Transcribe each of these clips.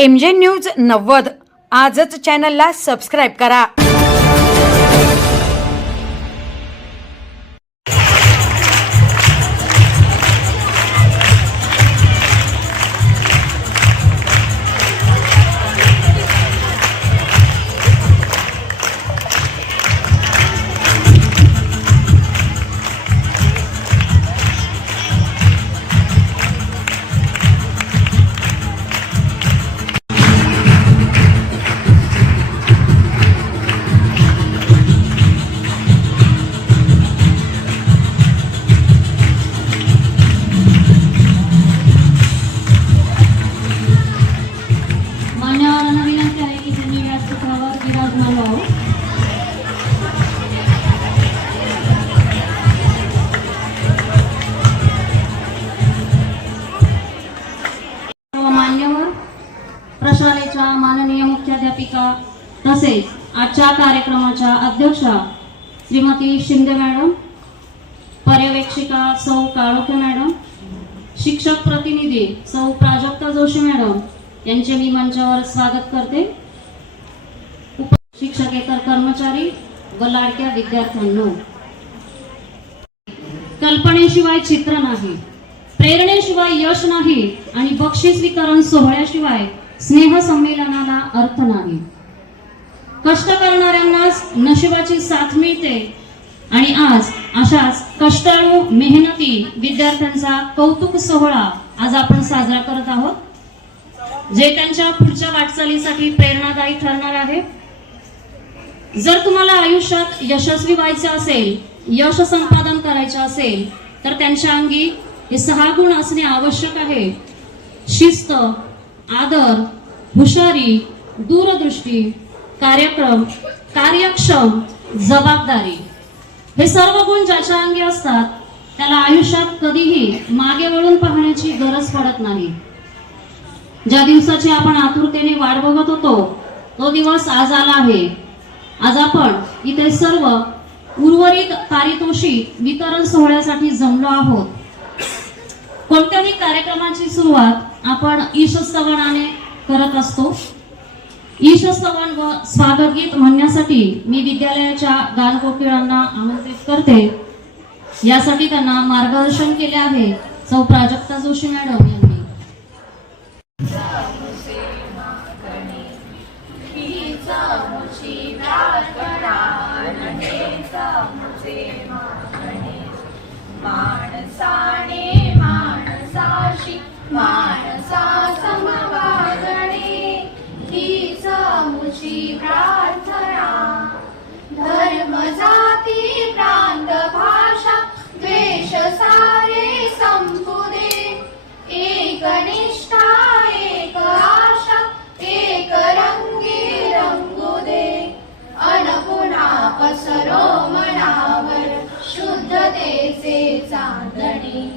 MJ news 90 आजच चॅनलला subscribe करा। प्रशालेच्या माननीय मुख्याध्यापिका तसेच आजच्या कार्यक्रमाच्या अध्यक्षा श्रीमती शिंदे मॅडम, पर्यवेक्षिका सौ काळोखे मॅडम, शिक्षक प्रतिनिधी सौ प्राजक्ता जोशी मॅडम यांचे मी मंचावर स्वागत करते। शिक्षकेतर कर्मचारी व लाडक्या विद्यार्थ्यांनो, कल्पनेशिवाय चित्र नाही, प्रेरणेशिवाय यश नाही आणि बक्षीस वितरण सोहळ्याशिवाय स्नेह संमेलनाला अर्थ नाही। कष्ट करणाऱ्यांनाच नशिबाची साथ मिळते आणि आज अशाच कष्टाळू मेहनती विद्यार्थ्यांचा कौतुक सोहळा आज आपण साजरा करत आहोत, जे त्यांच्या पुढच्या वाटचालीसाठी प्रेरणादायी ठरणार आहे। जर तुम्हाला आयुष्यात यशस्वी व्हायचे असेल, यश संपादन करायचे असेल तर त्यांच्या अंगी हे 6 गुण असणे आवश्यक आहे। शिस्त, आदर, हुशारी, दूरदृष्टी, कार्यक्षम, जबाबदारी हे सर्व गुण ज्याच्या अंगी असतात त्याला आयुष्यात कधीही मागे वळून पाहण्याची गरज पडत नाही। ज्या दिवसाची आपण आतुरतेने वाट बघत होतो तो दिवस आज आला आहे। आज आपण इथे सर्व उर्वरित पारितोषिक वितरण सोहळ्यासाठी जमलो आहोत। कोणत्याही कार्यक्रमाची सुरुवात आपण ईशस्तवनाने करत असतो। ईशस्तवन व स्वागत गीत म्हणण्यासाठी मी विद्यालयाच्या गानकोकिळांना आमंत्रित करते। यासाठी त्यांना मार्गदर्शन केले आहे सौ प्राजक्ता जोशी मॅडम यांनी। माणसाने माणसाशी माणसा समवागणे हीच मुची प्रार्थना। धर्म जाती प्रांत भाषा द्वेष सारे संपू दे, एक निष्ठा एक आशा एक रंगी रंगू दे। अनपुना पसरो मनावर शुद्धतेचे चांदणे।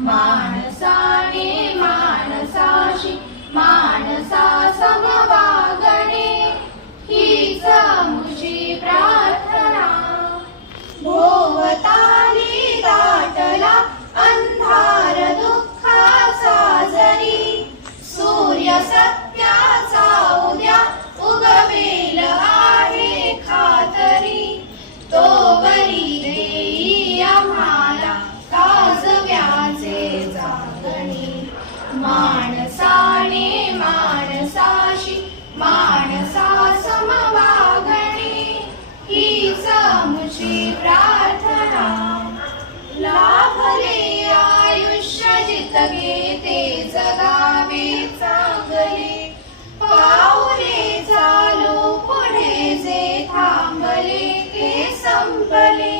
माणसाने माणसाशी माणसा समवागणे हीच मुची प्रार्थना। भोवताली दाटला अंधार दुःखाचा जरी, सूर्य सत्याचा उद्या उगवेल आहे खातरी। तो बरी देई आम्हाला काजव्याचे जागणे। माणसाने माणसाशी माणसा समवागणे हीच मुची प्रार्थना। लाभले आयुष्य जितके ते जगावे चांगले, पाऊले चालू पुढे जे थांबले ते संपले।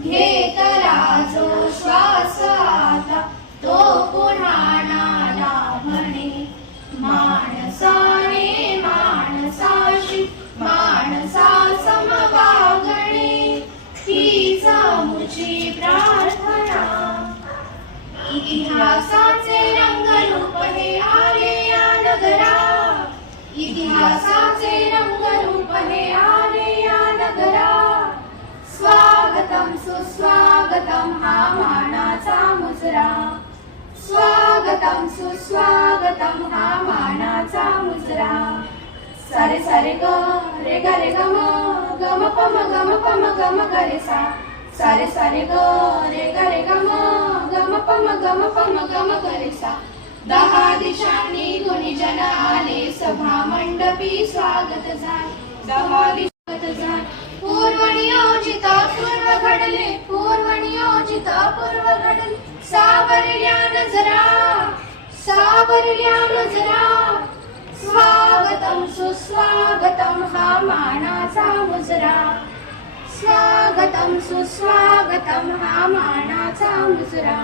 घेतला जो श्वास आता तो पुन्हा ना लाभणे। माणसाने माणसाशी माणसा समवागणे हीच मुची प्रार्थना। इतिहासाचे रंगरूप हे आले या नगरा, इतिहासाचे रंगरूप हे आले या नगरा। स्वागतम सुस्वागतम हा मानाचा मुजरा, स्वागतम सुस्वागतम हा मानाचा मुजरा। सारे सारे ग रे ग रे ग म प म ग म प म ग म ग रे सा सारे सारे ग रे ग म प म ग म प म ग म ग रे सा 10 दिशांनी गुणीजन आले सभा मंडपी स्वागत झाले 10 दिशात झाले पूर्व नियोजित पूर्व घडले पूर्व नियोजित पूर्व घडले सावरल्या नजरा स्वागतम सुस्वागतम हा मानाचा मुजरा स्वागतम सुस्वागतम हा मानाचा मुजरा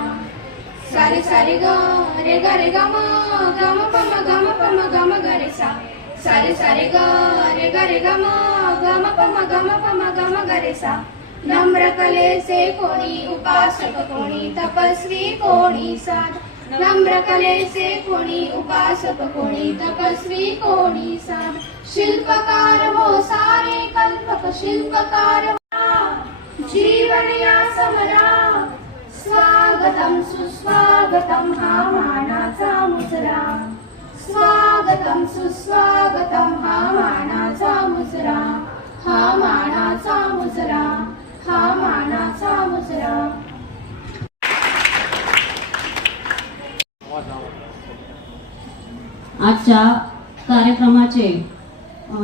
सारे सारे ग रे ग म प म ग म ग रे सा सारे सारे ग रे ग म प म ग रे सा नम्र कलेचे कोणी उपासक कोणी तपस्वी कोणी साध नम्र कलेचे कोणी उपासक कोणी तपस्वी कोणी साध शिल्पकार हो सारे कल्पक शिल्पकार जीवन या समरा स्वागतम सुस्वागतम हा मानाचा मुजरा स्वागतम सुस्वागतम हा मानाचा मुजरा हा मानाचा मुजरा हा मानाचा मुजरा आजच्या कार्यक्रमाचे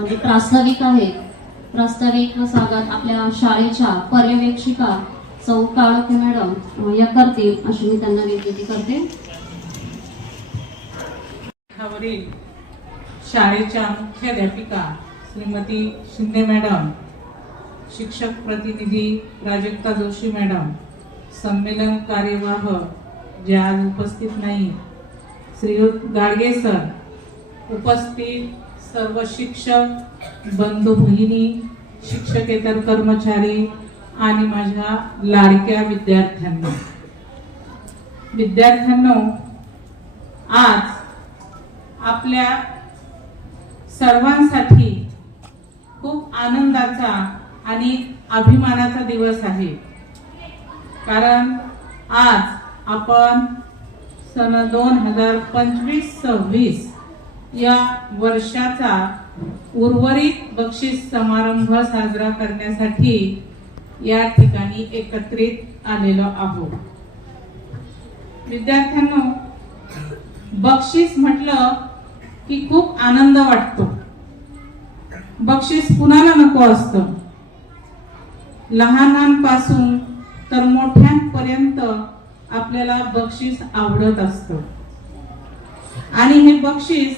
जे प्रास्ताविक आहेत प्रास्ताविक स्वागत आपल्या शाळेच्या पर्यवेक्षिका सौ काळोखे मॅडम या करतील अशी मी त्यांना विनंती करते. वरील शाळेच्या मुख्याध्यापिका श्रीमती शिंदे मॅडम, शिक्षक प्रतिनिधी प्राजक्ता जोशी मॅडम, संमेलन कार्यवाह जे आज उपस्थित नाही श्रीयुत गाडगे सर, उपस्थित सर्व शिक्षक बंधू भगिनी, शिक्षकेतर कर्मचारी आणि माझ्या लाडक्या विद्यार्थ्यांनो, आज आपल्या सर्वांसाठी खूप आनंदाचा आणि अभिमानाचा दिवस आहे. कारण आज आपण सन 2025-26 या वर्षाचा उर्वरित बक्षीस समारंभ साजरा करण्यासाठी या ठिकाणी एकत्रित आलेलो आहोत. विद्यार्थ्यांनो, बक्षीस म्हटलं की खूप आनंद वाटतो. बक्षीस कुणाला नको असतं. लहानांपासून तर मोठ्यांपर्यंत आपल्याला बक्षीस आवडत असतं आणि हे बक्षीस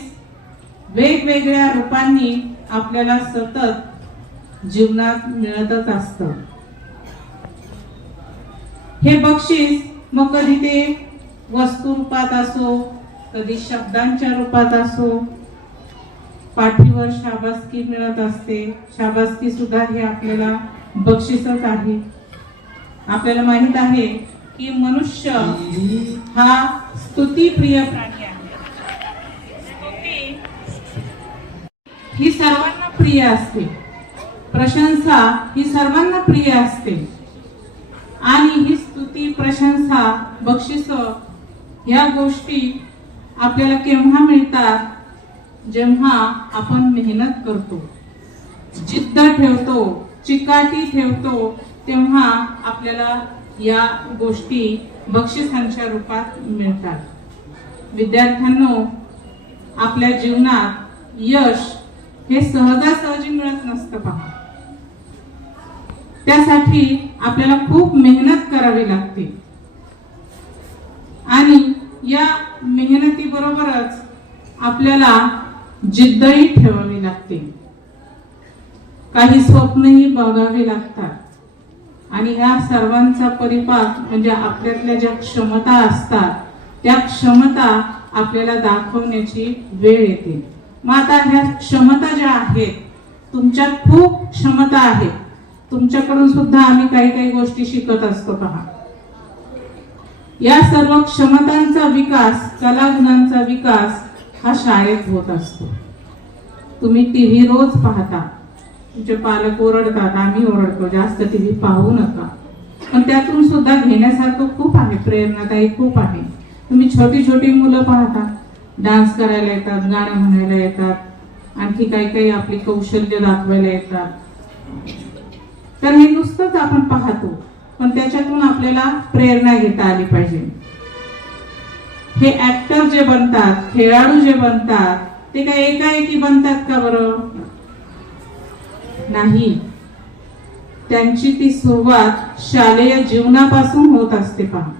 वेगवेगळ्या रूपांनी आपल्याला सतत जीवनात मिळतच असतं. हे बक्षीस मग कधी ते वस्तू रूपात असो, कधी शब्दांच्या रूपात असो, पाठीवर शाबासकी मिळत असते. शाबासकी सुद्धा हे आपल्याला बक्षीसच आहे. आपल्याला माहित आहे की मनुष्य हा स्तुतीप्रिय प्राणी आहे. स्तुती ही सर्वांना प्रिय असते. प्रशंसा ही सर्वांना प्रिय असते आणि ही स्तुती, प्रशंसा, बक्षीस या गोष्टी आपल्याला केव्हा मिळतात? जेव्हा आपण मेहनत करतो, जिद्द ठेवतो, चिकाटी ठेवतो, तेव्हा आपल्याला या गोष्टी बक्षिसांच्या रूपात मिळतात. विद्यार्थ्यांनो, आपल्या जीवनात यश हे सहजासहजी मिळत नसतं पहा. त्यासाठी आपल्याला खूप मेहनत करावी लागते आणि या मेहनतीबरोबरच आपल्याला जिद्दही ठेवावी लागते. काही स्वप्नही बघावी लागतात आणि ह्या सर्वांचा परिपाक म्हणजे आपल्यातल्या ज्या क्षमता असतात त्या क्षमता आपल्याला दाखवण्याची वेळ येते. मग आता ह्या क्षमता ज्या आहेत, तुमच्यात खूप क्षमता आहेत. तुमच्याकडून सुद्धा आम्ही काही काही गोष्टी शिकत असतो पहा. या सर्व क्षमतांचा विकास, कलागुणांचा विकास हा शाळेत होत असतो. तुम्ही टीव्ही रोज पाहता, तुमचे पालक ओरडतात, आम्ही ओरडतो जास्त टीव्ही पाहू नका, पण त्यातून सुद्धा घेण्यासारखं खूप आहे, प्रेरणादायी खूप आहे. तुम्ही छोटी छोटी मुलं पाहता, डान्स करायला येतात, गाणं म्हणायला येतात, आणखी काही काही आपली कौशल्य दाखवायला येतात. तर हे नुसतंच आपण पाहतो, पण त्याच्यातून आपल्याला प्रेरणा घेता आली पाहिजे. हे ऍक्टर जे बनतात, खेळाडू जे बनतात, ते काय एकाएकी बनतात का बरं? नाही. त्यांची ती सुरुवात शालेय जीवनापासून होत असते. पहा,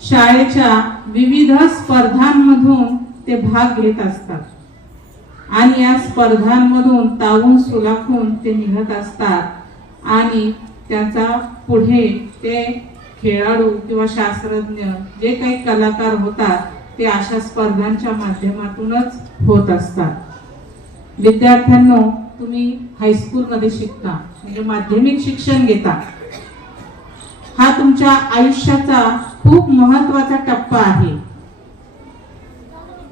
शाळेच्या विविध स्पर्धांमधून ते भाग घेत असतात आणि या स्पर्धांमधून तावून सुलाखून ते निघत असतात आणि त्याचा पुढे ते खेळाडू किंवा शास्त्रज्ञ जे काही कलाकार होतात ते अशा स्पर्धांच्या माध्यमातूनच होत असतात. विद्यार्थ्यांनो, तुम्ही हायस्कूलमध्ये शिकता म्हणजे माध्यमिक शिक्षण घेता. हा तुमच्या आयुष्याचा खूप महत्वाचा टप्पा आहे.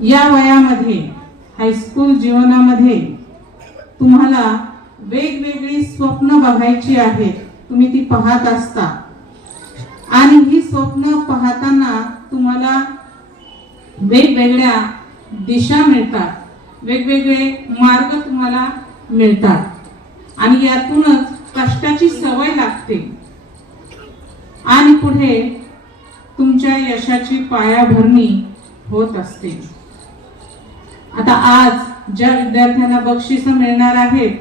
या वयामध्ये हायस्कूल जीवनामध्ये तुम्हाला वेगवेगळी स्वप्न बघायची आहेत. तुम्ही ती पाहत असता आणि ही स्वप्न पाहताना तुम्हाला वेगवेगळ्या दिशा मिळतात, वेगवेगळे मार्ग तुम्हाला मिळतात आणि यातूनच कष्टाची सवय लागते आणि पुढे तुमच्या यशाची पायाभरणी होत असते. आता आज ज्या विद्यार्थ्यांना बक्षीस मिळणार आहेत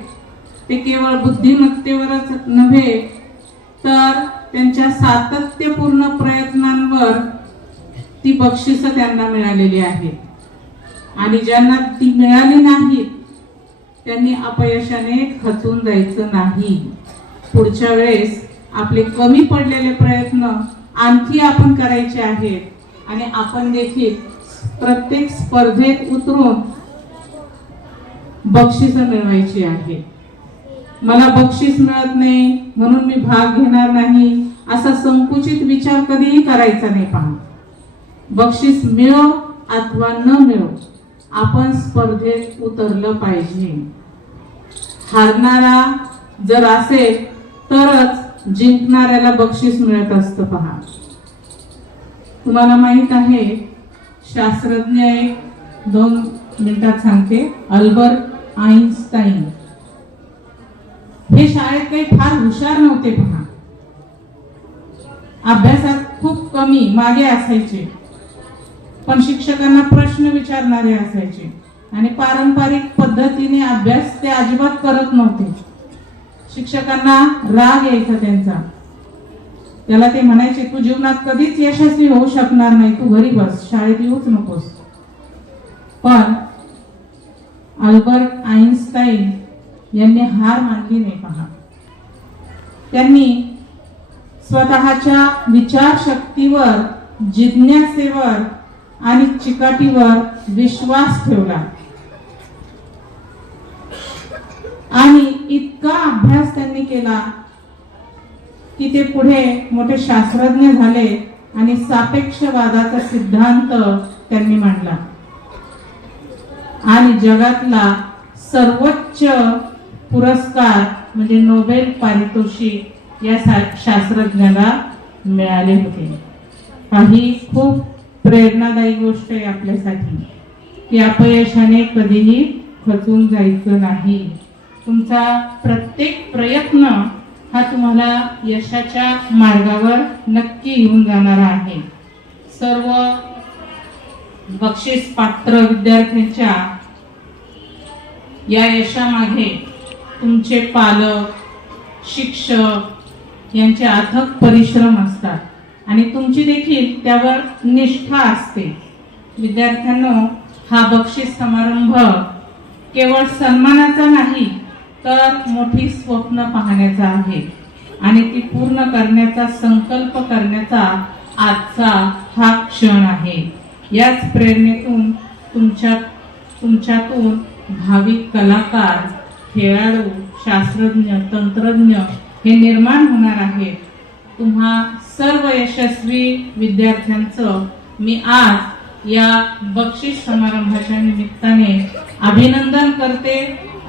ते केवळ बुद्धिमत्तेवरच नव्हे तर त्यांच्या सातत्यपूर्ण प्रयत्नांवर ती बक्षीस त्यांना मिळालेली आहेत आणि ज्यांना ती मिळाली नाहीत त्यांनी अपयशाने खचून जायचं नाही. पुढच्या वेळेस आपले कमी पडलेले प्रयत्न आणखी आपण करायचे आहेत आणि आपण देखील प्रत्येक स्पर्धेत उतरून बक्षीस मिळवायची आहे. मला बक्षीस मिळत नाही म्हणून मी भाग घेणार नाही असा संकुचित विचार कधीही करायचा नाही. पहा, बक्षीस मिळो अथवा न मिळो आपण स्पर्धेत उतरलं पाहिजे. हारणारा जर असेल तरच जिंकणाऱ्याला बक्षीस मिळत असतं. पहा, तुम्हाला माहित आहे, शास्त्रज्ञ एक 2 मिनिटात सांगते, अल्बर्ट आइन्स्टाईन हे शाळेत काही फार हुशार नव्हते. पहा, अभ्यासात खूप कमी मागे असायचे, पण शिक्षकांना प्रश्न विचारणारे असायचे आणि पारंपरिक पद्धतीने अभ्यास ते अजिबात करत नव्हते. शिक्षकांना राग यायचा त्यांचा. त्याला ते म्हणायचे, तू जीवनात कधीच यशस्वी होऊ शकणार नाही, तू घरी बस, शाळेत येऊच नकोस. पण अल्बर्ट आइन्स्टाईन यांनी हार मानली नाही. पहा, त्यांनी स्वतःच्या विचारशक्तीवर, जिज्ञासेवर आणि चिकाटीवर विश्वास ठेवला आणि इतका अभ्यास त्यांनी केला की ते पुढे मोठे शास्त्रज्ञ झाले आणि सापेक्षवादाचा सिद्धांत त्यांनी मांडला आणि जगातला सर्वोच्च पुरस्कार म्हणजे नोबेल पारितोषिक या शास्त्रज्ञाला मिळाले होते. ही खूप प्रेरणादायी गोष्ट आहे आपल्यासाठी की अपयशाने कधीही खचून जायचं नाही. तुमचा प्रत्येक प्रयत्न हा तुम्हाला यशाच्या मार्गावर नक्की घेऊन जाणारा आहे. सर्व बक्षीस पात्र विद्यार्थ्यांच्या या यशामागे तुमचे पालक, शिक्षक यांचे अथक परिश्रम असतात आणि तुमची देखील त्यावर निष्ठा असते. विद्यार्थ्यांनो, हा बक्षीस समारंभ केवळ सन्मानाचा नाही तर मोठी स्वप्न पाहण्याचा आहे आणि ती पूर्ण करण्याचा संकल्प करण्याचा आजचा हा क्षण आहे. याच प्रेरणेतून तुमच्यातून भावी कलाकार, खेळाडू, शास्त्रज्ञ, तंत्रज्ञ हे निर्माण होणार आहेत. तुम्हा सर्व यशस्वी विद्यार्थ्यांचं मी आज या बक्षीस समारंभाच्या निमित्ताने अभिनंदन करते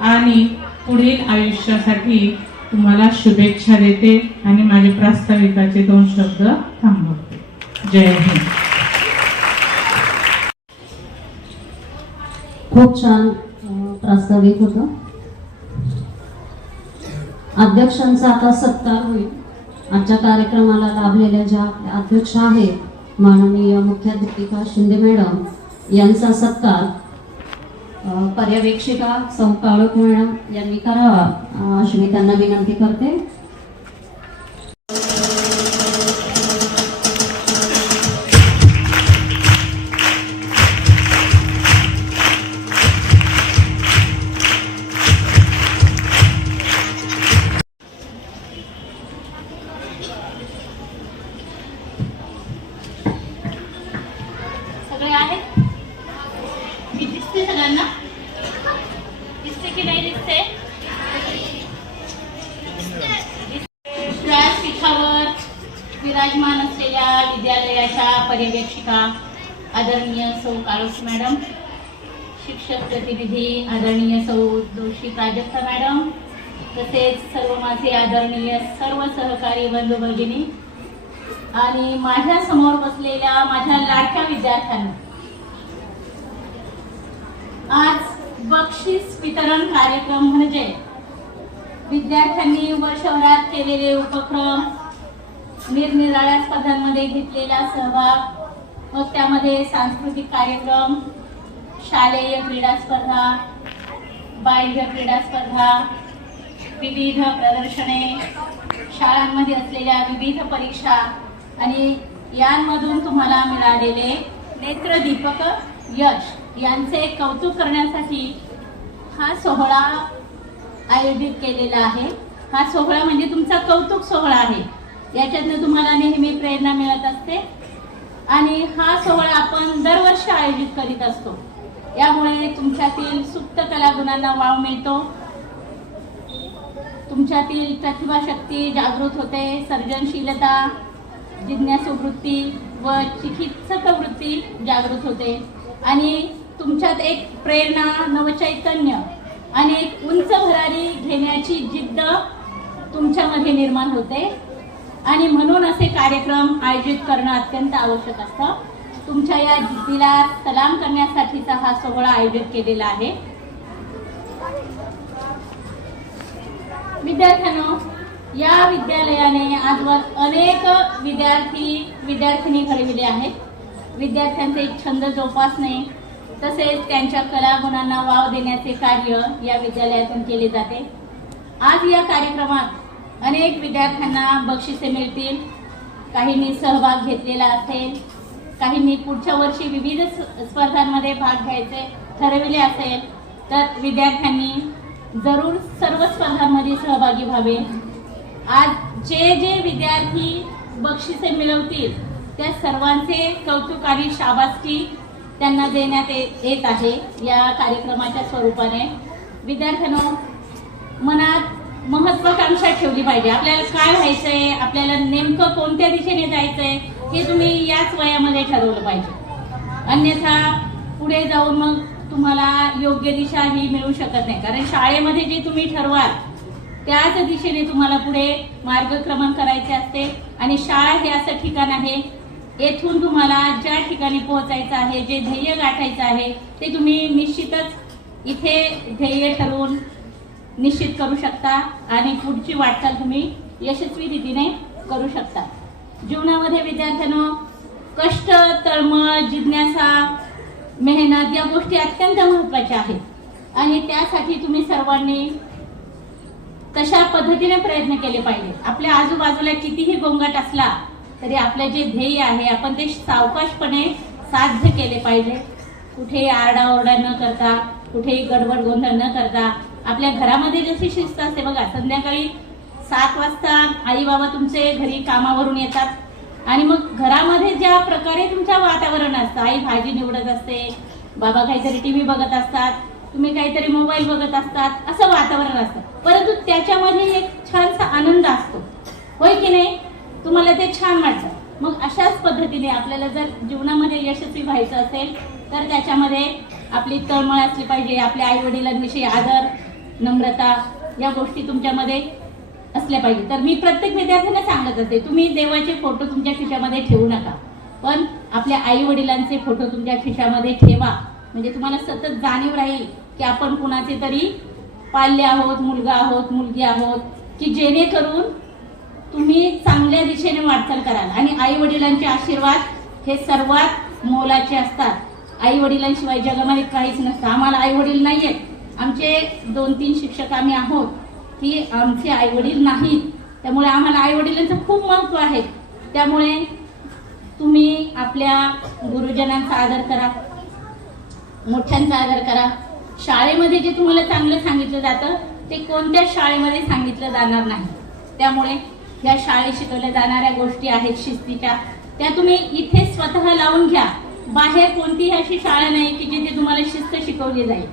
आणि पुढील आयुष्यासाठी तुम्हाला शुभेच्छा देते आणि माझे प्रास्ताविकाचे 2 शब्द थांबवते. जय हिंद. खूप छान प्रास्ताविक होतं. अध्यक्षांचा आता सत्कार होईल. आजच्या कार्यक्रमाला लाभलेल्या ज्या आपल्या अध्यक्ष आहेत माननीय मुख्याध्यापिका शिंदे मॅडम यांचा सत्कार पर्यवेक्षिका सौ काळोख मॅडम यांनी करावा अशी मी त्यांना विनंती करते. सगळे आहेत? मी दिसते सगळ्यांना? दिसते की नाही दिसते? व्यासपीठावर विराजमान असलेल्या विद्यालयाच्या पर्यवेक्षिका आदरणीय सौ काळोख मॅडम, शिक्षक प्रतिनिधी आदरणीय सौ जोशी प्राजक्ता मॅडम, तसेच सर्व माझे आदरणीय सर्व सहकारी बंधू भगिनी आणि माझ्या समोर बसलेल्या माझ्या लाडक्या विद्यार्थ्यांना, आज बक्षीस वितरण कार्यक्रम म्हणजे विद्यार्थ्यांनी वर्षभरात केलेले उपक्रम, निरनिराळ्या स्पर्धांमध्ये घेतलेला सहभाग, मग त्यामध्ये सांस्कृतिक कार्यक्रम, शालेय क्रीडा स्पर्धा, बाह्य क्रीडा स्पर्धा, विविध प्रदर्शने, शाळांमध्ये असलेल्या विविध परीक्षा आणि यांमधून तुम्हाला मिळालेले नेत्रदीपक यश यांचे कौतुक करण्यासाठी हा सोहळा आयोजित केलेला आहे. हा सोहळा म्हणजे तुमचा कौतुक सोहळा आहे. याच्यातनं तुम्हाला नेहमी प्रेरणा मिळत असते आणि हा सोहळा आपण दरवर्षी आयोजित करीत असतो. यामुळे तुमच्यातील सुप्त कलागुणांना वाव मिळतो, तुमच्यातील प्रतिभाशक्ती जागृत होते, सर्जनशीलता, जिज्ञासू वृत्ती व चिकित्सक वृत्ती जागृत होते आणि तुमच्यात एक प्रेरणा, नवचैतन्य आणि एक उंच भरारी घेण्याची जिद्द तुमच्यामध्ये निर्माण होते आणि म्हणून असे कार्यक्रम आयोजित करणं अत्यंत आवश्यक असतं. तुमच्या या जिद्दीला सलाम करण्यासाठीचा हा सोहळा आयोजित केलेला आहे. विद्यार्थ्यांनो, या विद्यालयाने आजवर अनेक विद्यार्थिनी घडविले आहेत. विद्यार्थ्यांचे छंद जोपासणे तसेच त्यांच्या कलागुणांना वाव देण्याचे कार्य या विद्यालयातून केले जाते. आज या कार्यक्रमात अनेक विद्यार्थ्यांना बक्षिसे मिळतील. काहींनी सहभाग घेतलेला असेल, काहींनी पुढच्या वर्षी विविध स्पर्धांमध्ये भाग घ्यायचे ठरविले असेल, तर विद्यार्थ्यांनी जरूर सर्व स्पर्धांमध्ये सहभागी व्हावे. आज जे विद्यार्थी बक्षिसे मिळवतील त्या सर्वांचे कौतुक आणि शाबासकी त्यांना देण्यात येत आहे या कार्यक्रमाच्या स्वरूपाने. विद्यार्थ्यांनो, मनात महत्वाकांक्षा ठेवली पाहिजे. आपल्याला काय व्हायचंय, आपल्याला नेमकं कोणत्या दिशेने जायचंय हे तुम्ही याच वयामध्ये ठरवलं पाहिजे. अन्यथा पुढे जाऊन मग तुम्हाला योग्य दिशा ही मिळू शकत नाही. कारण शाळेमध्ये जे तुम्ही ठरवाल त्याच दिशेने तुम्हाला पुढे मार्गक्रमण करायचे असते आणि शाळा हे असं ठिकाण आहे, येथून तुम्हाला ज्या ठिकाणी पोहोचायचं आहे, जे ध्येय गाठायचं आहे ते तुम्ही निश्चितच इथे ध्येय ठरवून निश्चित करू शकता आणि पुढची वाटचाल तुम्ही यशस्वी रीतीने करू शकता. जीवनामध्ये विद्यार्थ्यांनो, कष्ट, तळमळ, जिज्ञासा, मेहनत या गोष्टी अत्यंत महत्त्वाच्या आहेत आणि त्यासाठी तुम्ही सर्वांनी तशा पद्धतीने प्रयत्न केले पाहिजे. आपल्या आजूबाजूला कितीही गोंगाट असला तरी आपले जे ध्येय आहे आपण ते सावकाशपणे साध्य केले पाहिजे. कुठेही आरडाओरडा न करता, कुठेही गडबड गोंधळ न करता. आपल्या घरामध्ये जशी शिस्त असते बघा, संध्याकाळी 7 वाजता आई बाबा तुमचे घरी कामावरून येतात आणि मग घरामध्ये ज्या प्रकारे तुमचं वातावरण असतं, आई भाजी निवडत असते, बाबा काहीतरी टीव्ही बघत असतात, तुम्ही काहीतरी मोबाईल बघत असतात, असं वातावरण असतं. परंतु त्याच्यामध्ये एक छानसा आनंद असतो, होय की नाही? तुम्हाला ते छान वाटतं. मग अशाच पद्धतीने आपल्याला जर जीवनामध्ये यशस्वी व्हायचं असेल तर त्याच्यामध्ये आपली तळमळ असली पाहिजे. आपल्या आई वडिलांविषयी आदर, नम्रता या गोष्टी तुमच्यामध्ये असल्या पाहिजे. तर मी प्रत्येक विद्यार्थ्यांना सांगत असते, तुम्ही देवाचे फोटो तुमच्या खिशामध्ये ठेवू नका, पण आपल्या आई वडिलांचे फोटो तुमच्या खिशामध्ये ठेवा. म्हणजे तुम्हाला सतत जाणीव राहील की आपण कुणाचे तरी पाल्य आहोत, मुलगा आहोत, मुलगी आहोत, की जेणेकरून तुम्ही चांगल्या दिशेने वाटचाल कराल. आणि आई वडिलांचे आशीर्वाद हे सर्वात मोलाचे असतात. आई वडिलांशिवाय जगामध्ये काहीच नसतं. आम्हाला आई वडील नाहीयेत, आमचे 2-3 शिक्षक आम्ही आहोत की आमचे आई वडील नाहीत. त्यामुळे आम्हाला आई वडिलांचं खूप महत्व आहे. त्यामुळे तुम्ही आपल्या गुरुजनांचा आदर करा, मोठ्यांचा आदर करा. शाळेमध्ये जे तुम्हाला चांगलं सांगितलं जातं ते कोणत्याच शाळेमध्ये सांगितलं जाणार नाही. त्यामुळे या शाळेत शिकवल्या जाणाऱ्या गोष्टी आहेत शिस्तीच्या, त्या तुम्ही इथे स्वतः लावून घ्या. बाहेर कोणतीही अशी शाळा नाही की जिथे तुम्हाला शिस्त शिकवली जाईल.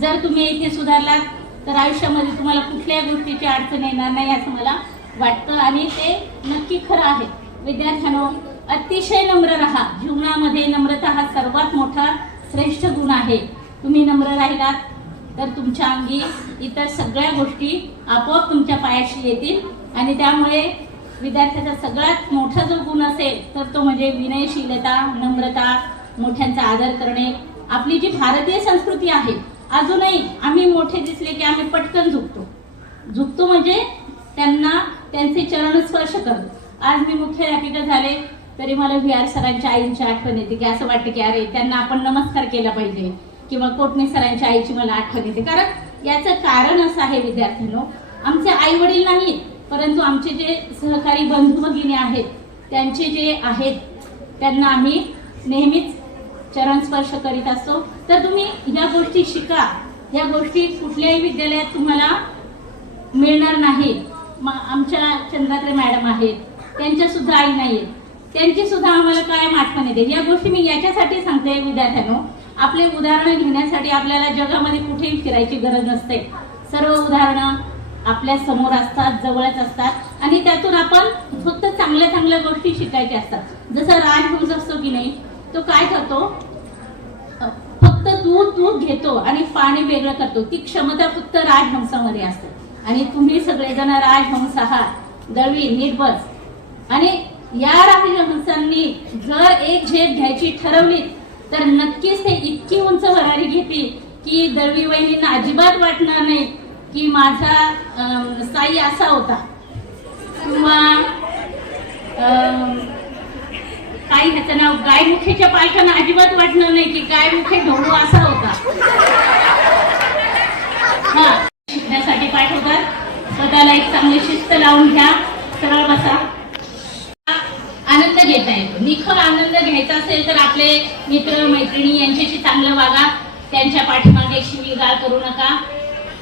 जर तुम्ही इथे सुधारलात तर आयुष्यामध्ये तुम्हाला कुठल्या गोष्टीची अडचण येणार नाही असं मला वाटतं. आणि ते नक्की खरं आहे. विद्यार्थ्यांनो, अतिशय नम्र राहा. जीवनामध्ये नम्रता हा सर्वात मोठा श्रेष्ठ गुण आहे. तुम्ही नम्र राहिलात तर तुमच्या अंगी इतर सगळ्या गोष्टी आपोआप तुमच्या पायाशी येतील. आणि त्यामुळे विद्यार्थ्याचा सगळ्यात मोठा जो गुण असेल तर तो म्हणजे विनयशीलता, नम्रता, मोठ्यांचा आदर करणे. आपली जी भारतीय संस्कृती आहे, अजूनही आम्ही मोठे दिसले की आम्ही पटकन झुकतो म्हणजे त्यांना त्यांचे चरण स्पर्श करतो. आज मी मुख्याध्यापिका झाले तरी मला VR सरांच्या आईंची आठवण येते की असं वाटतं की अरे त्यांना आपण नमस्कार केला पाहिजे, किंवा कोटणे सरांच्या आईची मला आठवण येते. कारण याचं कारण असं आहे विद्यार्थ्यांनो, आमचे आई वडील नाही परंतु आमचे जे सहकारी बंधू भगिनी आहेत त्यांचे जे आहेत त्यांना आम्ही नेहमीच चरण स्पर्श करीत असतो. तर तुम्ही या गोष्टी शिका. या गोष्टी कुठल्याही विद्यालयात तुम्हाला मिळणार नाही. आमच्या चंद्रात्रे मॅडम आहेत, त्यांच्या सुद्धा आई नाहीये, त्यांची सुद्धा आम्हाला कायम आठवण येते. या गोष्टी मी याच्यासाठी सांगते विद्यार्थ्यांनो, आपले उदाहरणं घेण्यासाठी आपल्याला जगामध्ये कुठेही फिरायची गरज नसते. सर्व उदाहरणं आपल्या समोर असतात, जवळच असतात. आणि त्यातून आपण फक्त चांगल्या चांगल्या गोष्टी शिकायच्या असतात. जसं राजहंस असतो की नाही, तो काय करतो, फक्त दूध घेतो आणि पाणी वेगळं करतो. ती क्षमता फक्त राजहंसामध्ये असते. आणि तुम्ही सगळेजण राजहंस आहात, दळवी, निर्बस. आणि या राजहंसांनी जर एक झेप घ्यायची ठरवली तर नक्कीच ते इतकी उंच भरारी घेतील की दळवी वहिनींना अजिबात वाटणार नाही की माझा साई असा होता, किंवा काही ह्याचं नाव गायमुखेच्या पालकांना अजिबात वाटणार नाही की गायमुखे ढोळू असा होता. हा, शिकण्यासाठी पाठवतात. स्वतःला एक चांगली शिस्त लावून घ्या, सरळ बसा. आनंद घेता येतो. निखळ आनंद घ्यायचा असेल तर आपले मित्र मैत्रिणी यांच्याशी चांगलं वागा. त्यांच्या पाठीमागे शिवीगाळ करू नका.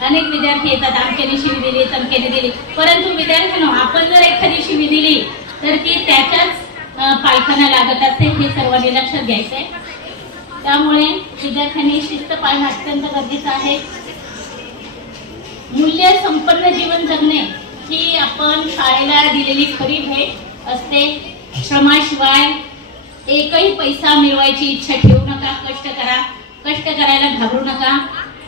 अनेक विद्यार्थी येतात, आमच्याने शिवी दिली, तमक्याने दिली. परंतु विद्यार्थ्यांनो, आपण जर एखादी शिवी दिली तर ती त्याच्याच पालकांना लागत असते, हे सर्वांनी लक्षात घ्यायचंय. त्यामुळे विद्यार्थ्यांनी शिस्त पाळणं अत्यंत गरजेचं आहे. मूल्य संपन्न जीवन जगणे ही आपण शाळेला दिलेली खरी भेट असते. श्रमाशिवाय एकही पैसा मिळवायची इच्छा ठेवू नका. कष्ट करा, कष्ट करायला घाबरू नका.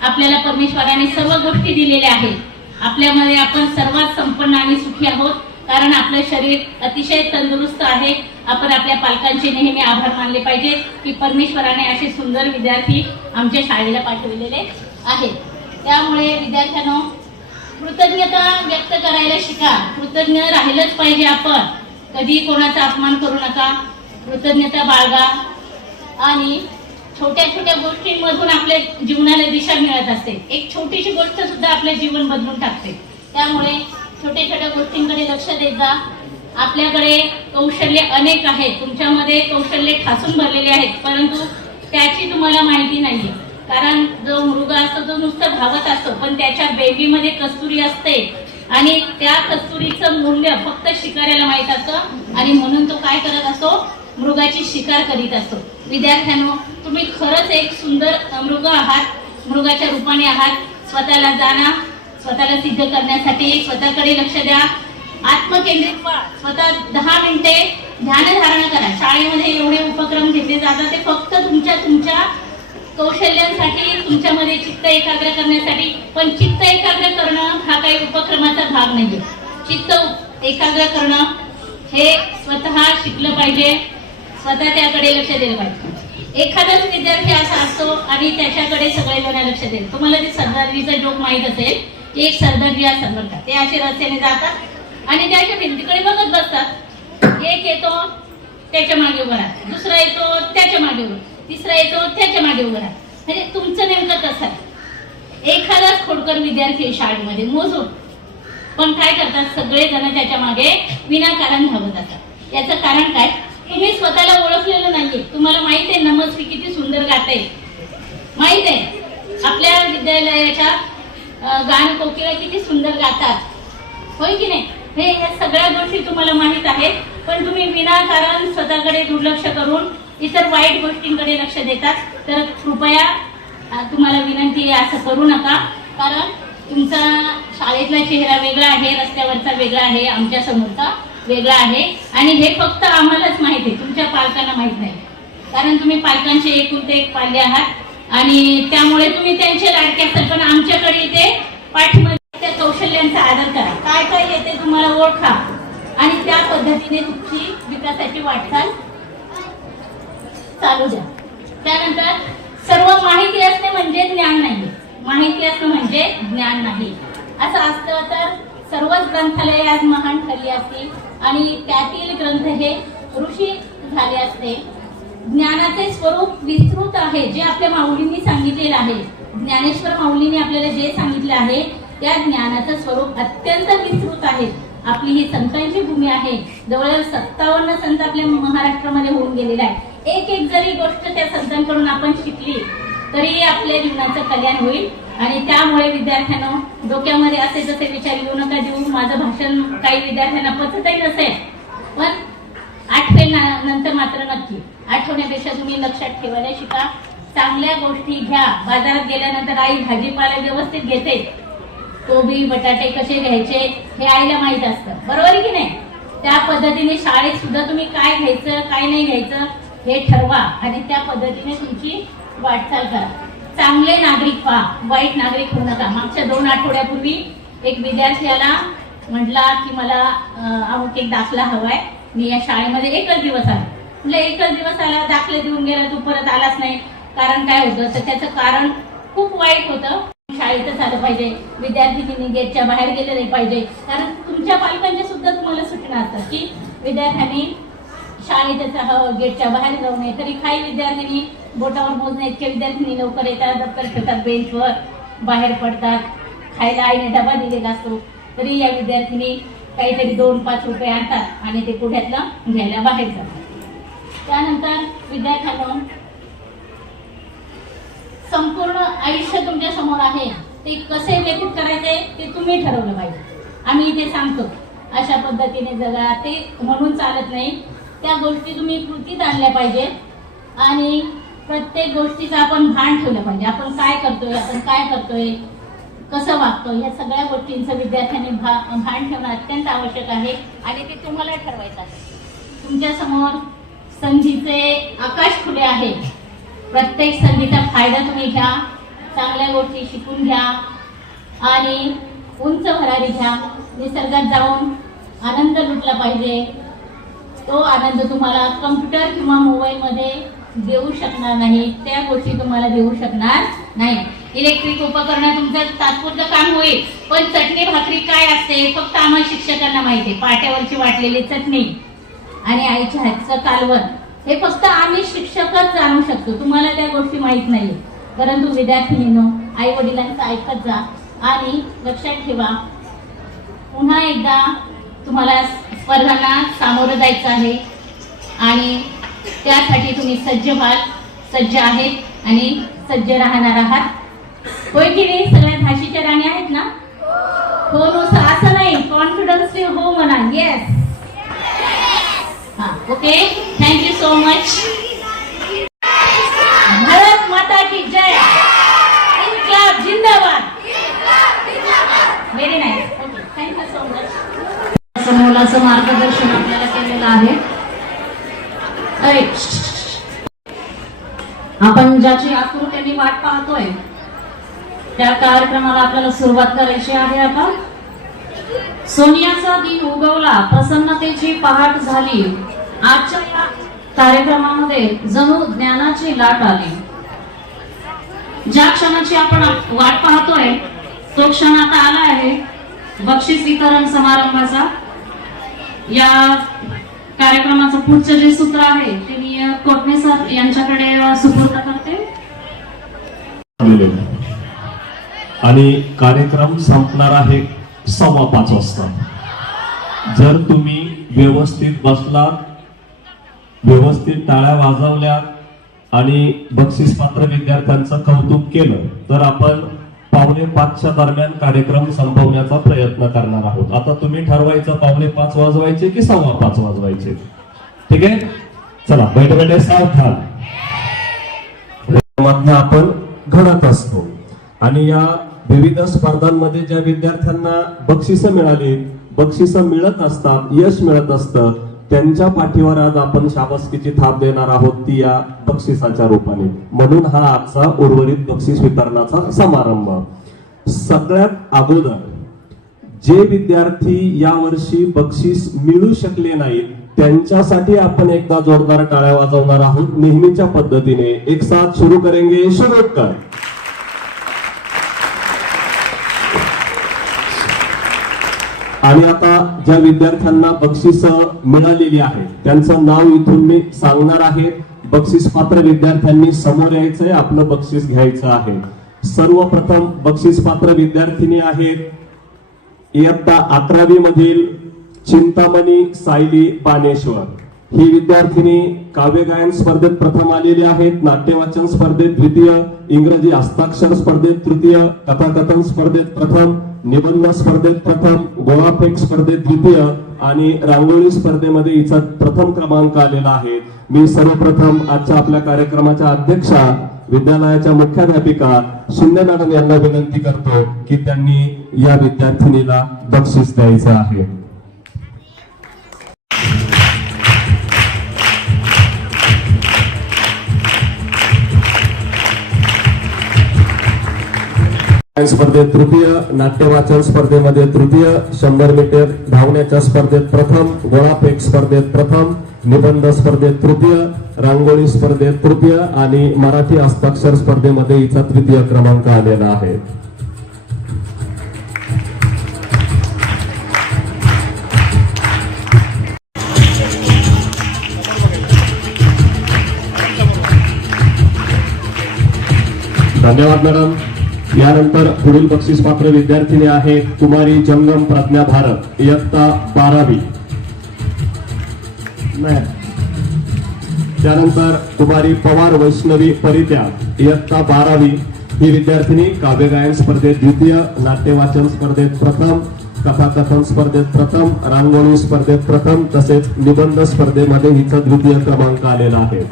आपल्याला परमेश्वराने सर्व गोष्टी दिलेल्या आहेत. आपल्यामध्ये आपण सर्वात संपन्न आणि सुखी आहोत, कारण आपलं शरीर अतिशय तंदुरुस्त आहे. आपण आपल्या पालकांचे नेहमी आभार मानले पाहिजेत की परमेश्वराने असे सुंदर विद्यार्थी आमच्या शाळेला पाठवलेले आहेत. त्यामुळे विद्यार्थ्यांनो, कृतज्ञता व्यक्त करायला शिका. कृतज्ञ राहिलंच पाहिजे आपण. कधी कोणाचा अपमान करू नका. कृतज्ञता बाळगा. आणि छोट्या छोट्या गोष्टींमधून आपल्या जीवनाला दिशा मिळत असते. एक छोटीशी गोष्ट सुद्धा आपलं जीवन बदलून टाकते. त्यामुळे छोट्या छोट्या गोष्टींकडे लक्ष देत जा. आपल्याकडे कौशल्य अनेक आहेत. तुमच्यामध्ये कौशल्य ठासून भरलेले आहेत, परंतु त्याची तुम्हाला माहिती नाहीये. कारण जो मृग असतो तो नुसतं धावत असतो, पण त्याच्या बेबीमध्ये कस्तुरी असते आणि त्या कस्तुरीचं मूल्य फक्त शिकाऱ्याला माहित असतं. आणि म्हणून तो काय करत असतो, मृगाची शिकार करीत असतो. विद्यार्थ्यांनो, तुम्ही खरंच एक सुंदर मृग आहात, मृगाच्या रूपाने आहात. स्वतःला जाणा. स्वतःला सिद्ध करण्यासाठी स्वतःकडे लक्ष द्या. आत्मकेंद्रित व्हा. स्वतः 10 मिनिटे ध्यानधारणा करा. शाळेमध्ये एवढे उपक्रम घेतले जातात ते फक्त तुमच्या कौशल्यांसाठी, तुमच्यामध्ये चित्त एकाग्र करण्यासाठी. पण चित्त एकाग्र करणं हा काही उपक्रमाचा भाग नाहीये. चित्त एकाग्र करणं हे स्वतः शिकलं पाहिजे. स्वतः त्याकडे लक्ष दिलं पाहिजे. एखादाच विद्यार्थी असा असतो आणि त्याच्याकडे सगळे जण लक्ष देईल. तुम्हाला ते सरदारजीचा जोक माहीत असेल की एक सरदारजी असतात बरं का, ते असे रस्त्याने जातात आणि त्याच्या भिंतीकडे बघत बसतात. एक येतो त्याच्या मागे उभा राहतो, दुसरा येतो त्याच्या मागे उभा, तिसरा येतो त्याच्या मागे उभा राहतो. म्हणजे तुमचं नेमकं तसं आहे. एखादाच खोडकर विद्यार्थी आहे शाळेमध्ये मोजून, पण काय करतात सगळे जण त्याच्या मागे विनाकारण धावत जातात. याचं कारण काय? तुम्ही स्वतःला ओळखलेलं नाहीये. तुम्हाला माहित आहे नमस्ते किती सुंदर गाते, माहित आहे आपल्या विद्यालयाच्या गान कोकिळा किती सुंदर गातात, होय की नाही? हे या सगळ्या गोष्टी तुम्हाला माहित आहेत, पण तुम्ही विनाकारण स्वतःकडे दुर्लक्ष करून इतर वाईट गोष्टींकडे लक्ष देतात. तर कृपया तुम्हाला विनंती आहे असं करू नका. कारण तुमचा शाळेतला चेहरा वेगळा आहे, रस्त्यावरचा वेगळा आहे, आमच्या समोरचा वेगळा आहे आणि हे फक्त आम्हालाच माहिती आहे, तुमच्या पालकांना माहित नाही. कारण तुम्ही पालकांचे एकुलते एक पाल्य आहात आणि त्यामुळे तुम्ही त्यांचे लाडके असतात. पण आमच्याकडे इथे पाठीमध्ये त्या कौशल्यांचा आदर करा, काय काय येते तुम्हाला ओळखा आणि त्या पद्धतीने तुमची विकासाची वाटचाल चालू द्या. त्यानंतर सर्व माहिती असणे म्हणजे ज्ञान नाही, माहिती असणं म्हणजे ज्ञान नाही. असं असतं तर सर्वच ग्रंथालये आज महान ठरली असती आणि त्यातील ग्रंथ हे ऋषी झाले असते. ज्ञानाचे स्वरूप विस्तृत आहे, जे आपल्या माऊलींनी सांगितलेलं आहे. ज्ञानेश्वर माऊलींनी आपल्याला जे सांगितले आहे त्या ज्ञानाचं स्वरूप अत्यंत विस्तृत आहे. आपली ही संतांची भूमी आहे. जवळजवळ 57 संत आपल्या महाराष्ट्रामध्ये होऊन गेलेले आहे. एक एक जरी गोष्ट त्या संतांकडून आपण शिकली तरी आपल्या जीवनाचं कल्याण होईल. आणि त्यामुळे विद्यार्थ्यांना डोक्यामध्ये असे जसे विचार येऊ नका देऊ. माझं भाषण काही विद्यार्थ्यांना पचतही नसेल, पण नंतर मात्र नक्की आठवण्यापेक्षा तुम्ही लक्षात ठेवायला शिका. चांगल्या गोष्टी घ्या. बाजारात गेल्यानंतर आई भाजीपाला व्यवस्थित घेते, कोबी बटाटे कसे घ्यायचे हे आईला माहित असतं, बरोबर आहे की नाही? त्या पद्धतीने शाळेत सुद्धा तुम्ही काय घ्यायचं काय नाही घ्यायचं हे ठरवा आणि त्या पद्धतीने तुमची वाटचाल करा. चांगले नागरिक व्हा, वाईट नागरिक होऊ नका. मागच्या 2 आठवड्यापूर्वी एक विद्यार्थी आला, म्हटला की मला अमुक एक दाखला हवाय. मी या शाळेमध्ये एकच दिवस आला. म्हटलं एकच दिवस आला, दाखले देऊन गेला, तू परत आलाच नाही. कारण काय होतं तर त्याचं कारण खूप वाईट होतं. शाळेतच आलं पाहिजे, विद्यार्थ्यांनी गेटच्या बाहेर गेले नाही पाहिजे. कारण तुमच्या पालकांच्या सुद्धा तुम्हाला सूचना असतात की विद्यार्थ्यांनी शाळेतच राहावं, गेटच्या बाहेर जाऊ नये. तरी काही विद्यार्थ्यांनी बोटावर मोजणे इतके विद्यार्थ्यांनी लवकर येतात, दप्तर ठेवतात बेंचवर, बाहेर पडतात. खायला आईने डबा दिलेला असतो तरी या विद्यार्थ्यांनी काहीतरी 2-5 रुपये आणतात आणि ते पुढ्यातलं घ्यायला बाहेर जातात. त्यानंतर विद्यार्थ्यांना संपूर्ण आयुष्य तुमच्या समोर आहे, ते कसे व्यतीत करायचे ते तुम्ही ठरवलं पाहिजे. आम्ही इथे सांगतो अशा पद्धतीने जगा, ते म्हणून चालत नाही. त्या गोष्टी तुम्ही कृतीत आणल्या पाहिजे आणि प्रत्येक गोष्टीचं आपण भान ठेवलं पाहिजे. आपण काय करतोय, कसं वागतोय, या सगळ्या गोष्टींचं विद्यार्थ्यांनी भान ठेवणं अत्यंत आवश्यक आहे आणि ते तुम्हाला ठरवायचं आहे. तुमच्या समोर संधीचे आकाश खुले आहे. प्रत्येक संधीचा फायदा तुम्ही घ्या, चांगल्या गोष्टी शिकून घ्या आणि उंच भरारी घ्या. निसर्गात जाऊन आनंद लुटला पाहिजे. तो आनंद तुम्हाला कम्प्युटर किंवा मोबाईलमध्ये देऊ शकणार नाही, त्या गोष्टी तुम्हाला देऊ शकणार नाही. इलेक्ट्रिक उपकरण तुमचं तात्पुरतं काम होईल, पण चटणी भाकरी काय असते फक्त आम्हाला शिक्षकांना माहिती आहे. पाट्यावरची वाटलेली चटणी आणि आईच्या हातचं कालवण हे फक्त आम्ही शिक्षकच जाणू शकतो, तुम्हाला त्या गोष्टी माहीत नाही. परंतु विद्यार्थिनींनो, आई वडिलांचं ऐकत जा आणि लक्षात ठेवा, पुन्हा एकदा तुम्हाला स्पर्धांना सामोरं जायचं आहे आणि त्यासाठी तुम्ही सज्ज व्हाल, सज्ज आहेत आणि सज्ज राहणार आहात, होय की नाही? सगळ्या भाषेच्या राणी आहेत ना? हो नुसतं असं नाही, कॉन्फिडन्स हो म्हणा. येस, हा, okay, thank you so much. Bharat माता की जय, इन्क्लाब जिंदाबाद. Very nice, okay, thank you so much. मोलाचं मार्गदर्शन आपल्याला केलेलं आहे. आपण ज्याची आतुरतेने वाट पाहतोय त्या कार्यक्रमाला आपल्याला सुरुवात करायची आहे. आता सोनियाचा दिन उगवला, प्रसन्नतेची पहाट झाली. आजच्या या कार्यक्रमामध्ये जणू ज्ञानाची लाट आली. ज्या क्षणाची आपण वाट पाहतोय तो क्षण आता आला आहे बक्षीस वितरण समारंभाचा. या कार्यक्रमाचं पुढचं जे सूत्र आहे ते मी कोटणे सर यांच्याकडे सुपूर्द करते. आणि कार्यक्रम संपणार आहे 5:15 वाजता. जर तुम्ही व्यवस्थित बसलात, व्यवस्थित टाळ्या वाजवल्यात आणि बक्षीस पात्र विद्यार्थ्यांचं कौतुक केलं तर आपण 4:45च्या दरम्यान कार्यक्रम संपवण्याचा प्रयत्न करणार आहोत. आता तुम्ही ठरवायचं 4:45 वाजवायचे की 5:15 वाजवायचे. ठीक आहे, चला बैठे सावधान. आपण घडत असतो आणि या विविध स्पर्धांमध्ये ज्या विद्यार्थ्यांना बक्षिसं मिळाली, बक्षिसं मिळत असतात, यश मिळत असतं, त्यांच्या पाठीवर आज आपण शाबासकीची थाप देणार आहोत, ती या बक्षिसाच्या रूपाने. म्हणून हा आजचा उर्वरित बक्षीस वितरणाचा समारंभ. सगळ्यात अगोदर जे विद्यार्थी यावर्षी बक्षीस मिळू शकले नाहीत त्यांच्यासाठी आपण एकदा जोरदार टाळ्या वाजवणार आहोत. नेहमीच्या पद्धतीने एक साथ सुरू करेंगे. शुरू कर. आणि आता ज्या विद्यार्थ्यांना बक्षीस मिळालेली आहेत त्यांचं नाव इथून मी सांगणार आहे. बक्षीस पात्र विद्यार्थ्यांनी समोर यायचंय, आपलं बक्षीस घ्यायचं आहे. सर्वप्रथम बक्षीस पात्र विद्यार्थिनी आहेत इयत्ता 11वी मधील चिंतामणी सायली पानेश्वर. ही विद्यार्थिनी काव्य गायन स्पर्धेत प्रथम आलेली आहेत, नाट्यवाचन स्पर्धेत द्वितीय, इंग्रजी हस्ताक्षर स्पर्धेत तृतीय, कथाकथन स्पर्धेत प्रथम, निबंध स्पर्धेत प्रथम, गोळाफेक स्पर्धेत द्वितीय आणि रांगोळी स्पर्धेमध्ये हिचा प्रथम क्रमांक आलेला आहे. मी सर्वप्रथम आजच्या आपल्या कार्यक्रमाच्या अध्यक्षा विद्यालयाच्या मुख्याध्यापिका शिंदे मॅडम यांना विनंती करतो की त्यांनी या विद्यार्थिनीला बक्षीस द्यायचं आहे. स्पर्धेत तृतीय, नाट्यवाचन स्पर्धेमध्ये तृतीय, 100 मीटर धावण्याच्या स्पर्धेत प्रथम, गोळाफेक स्पर्धेत प्रथम, निबंध स्पर्धेत तृतीय, रांगोळी स्पर्धेत तृतीय आणि मराठी हस्ताक्षर स्पर्धेमध्ये हिचा तृतीय क्रमांक आलेला आहे. धन्यवाद मॅडम. यानंतर पुढील बक्षीस पात्र विद्यार्थिनी आहे कुमारी जंगम प्रज्ञा भारत इयत्ता 12वी. त्यानंतर कुमारी पवार वैष्णवी परित्याग इयत्ता 12वी. ही विद्यार्थिनी काव्य गायन स्पर्धेत द्वितीय, नाट्यवाचन स्पर्धेत प्रथम, कथाकथन स्पर्धेत प्रथम, रांगोळी स्पर्धेत प्रथम तसेच निबंध स्पर्धेमध्ये हिचा द्वितीय क्रमांक आलेला आहे.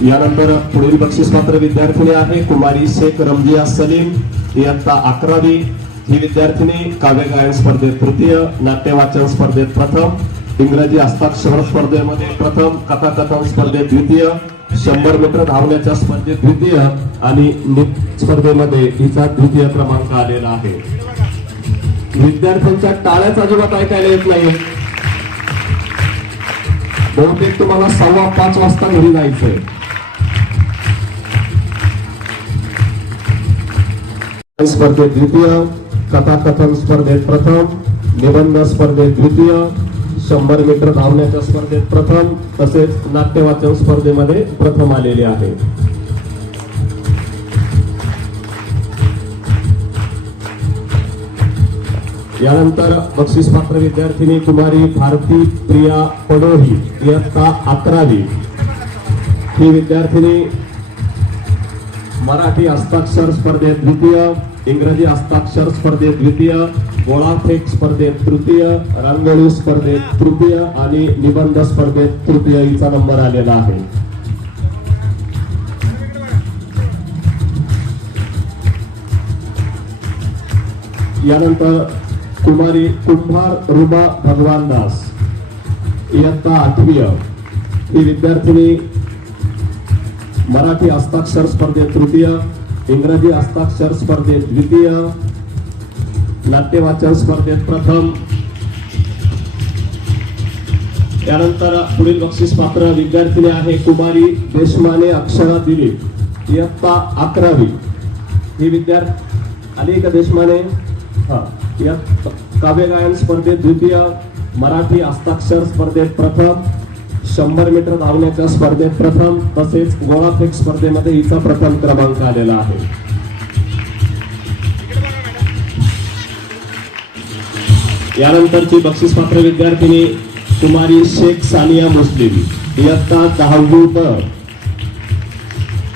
यानंतर पुढील बक्षीस पात्र विद्यार्थिनी आहे कुमारी शेख रमजिया सलीम इयत्ता 11वी. ही विद्यार्थिनी काव्य गायन स्पर्धेत तृतीय, नाट्यवाचन स्पर्धेत प्रथम, इंग्रजी हस्ताक्षर स्पर्धेमध्ये प्रथम, कथाकथन स्पर्धेत द्वितीय, 100 मीटर धावण्याच्या स्पर्धेत द्वितीय आणि स्पर्धेमध्ये हिचा द्वितीय क्रमांक आलेला आहे. विद्यार्थ्यांच्या टाळ्याच अजिबात ऐकायला येत नाही. बहुतेक तुम्हाला 5:15 वाजता घरी जायचंय. स्पर्धेत द्वितीय, कथाकथन स्पर्धेत प्रथम, निबंध स्पर्धेत द्वितीय, 100 मीटर धावण्याच्या स्पर्धेत प्रथम तसेच नाट्यवाचन स्पर्धेमध्ये प्रथम आलेले आहे. यानंतर बक्षीस पात्र विद्यार्थिनी कुमारी भारती प्रिया पडोही इयत्ता 11वी. ही विद्यार्थिनी मराठी हस्ताक्षर स्पर्धेत द्वितीय, इंग्रजी हस्ताक्षर स्पर्धेत द्वितीय, गोळाफेक स्पर्धेत तृतीय, रांगोळी स्पर्धेत तृतीय आणि निबंध स्पर्धेत तृतीय हिचा नंबर आलेला आहे. यानंतर कुमारी कुंभार रुबा भगवान दास इयत्ता 8वी. ही विद्यार्थिनी मराठी हस्ताक्षर स्पर्धेत तृतीय, इंग्रजी हस्ताक्षर स्पर्धेत द्वितीय, नाट्य वाचन स्पर्धेत प्रथम. यानंतर पुढील बक्षीस पात्र विद्यार्थिनी आहे कुमारी देशमाने अक्षरा दिलीप, इयत्ता 11वी. ही विद्यार्थी आली का देशमाने? हा. या काव्य गायन स्पर्धेत द्वितीय, मराठी हस्ताक्षर स्पर्धेत प्रथम, 100 मीटर धावण्याच्या स्पर्धेत प्रथम, तसेच गोळाफेक स्पर्धेमध्ये हिचा प्रथम क्रमांक आलेला आहे. यानंतरची बक्षीस पात्र विद्यार्थिनी कुमारी शेख सानिया मुस्लिम, इयत्ता 10वी ब.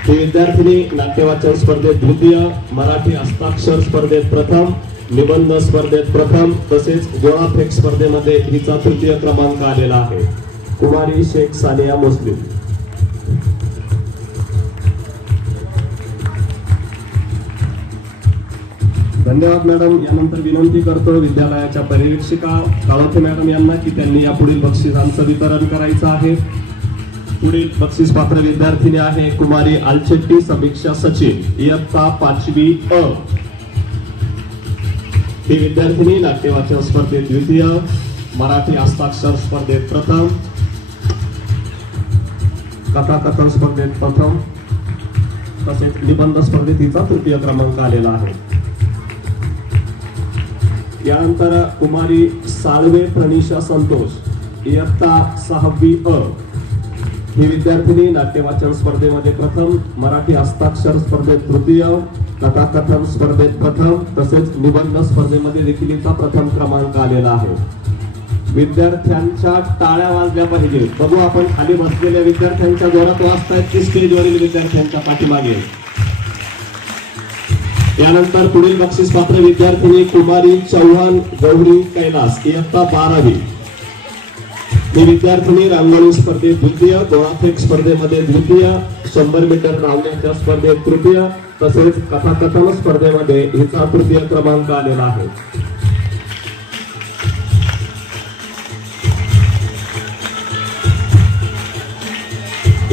ही विद्यार्थिनी नाट्यवाचन स्पर्धेत द्वितीय, मराठी हस्ताक्षर स्पर्धेत प्रथम, निबंध स्पर्धेत प्रथम, तसेच गोळाफेक स्पर्धेमध्ये हिचा तृतीय क्रमांक आलेला आहे. कुमारी शेख सानिया मुस्लिम. धन्यवाद मॅडम. यानंतर विनंती करतो विद्यालयाच्या पर्यवेक्षिका काळोखे मॅडम यांना की त्यांनी यापुढील बक्षिसांचं वितरण करायचं आहे. पुढील बक्षीस पात्र विद्यार्थिनी आहे कुमारी आलचेट्टी समीक्षा सचिन, इयत्ता 5वी अ. ही विद्यार्थिनी नाट्यवाचन स्पर्धेत द्वितीय, मराठी हस्ताक्षर स्पर्धेत प्रथम, कथाकथन स्पर्धेत प्रथम, तसेच निबंध स्पर्धेत हिचा तृतीय क्रमांक आलेला आहे. यानंतर कुमारी साळवे प्रनिशा संतोष, इयत्ता 6वी अ. ही विद्यार्थिनी नाट्यवाचन स्पर्धेमध्ये प्रथम, मराठी हस्ताक्षर स्पर्धेत तृतीय, कथाकथन स्पर्धेत प्रथम, तसेच निबंध स्पर्धेमध्ये देखील हिचा प्रथम क्रमांक आलेला आहे. विद्यार्थ्यांच्या टाळ्या वाजल्या पाहिजे. बघू आपण खाली बसलेल्या विद्यार्थ्यांच्या जोरात वाजतायत की स्टेजवरील विद्यार्थ्यांच्या पाठीमागे. यानंतर पुढील बक्षीस पात्र विद्यार्थिनी कुमारी चौहान गौरी कैलास, इयत्ता 12वी. ही विद्यार्थिनी रांगोळी स्पर्धेत द्वितीय, गोळाफेक स्पर्धेमध्ये द्वितीय, 100 मीटर धावण्याच्या स्पर्धेत तृतीय, तसेच कथाकथन स्पर्धेमध्ये हिचा तृतीय क्रमांक आलेला आहे.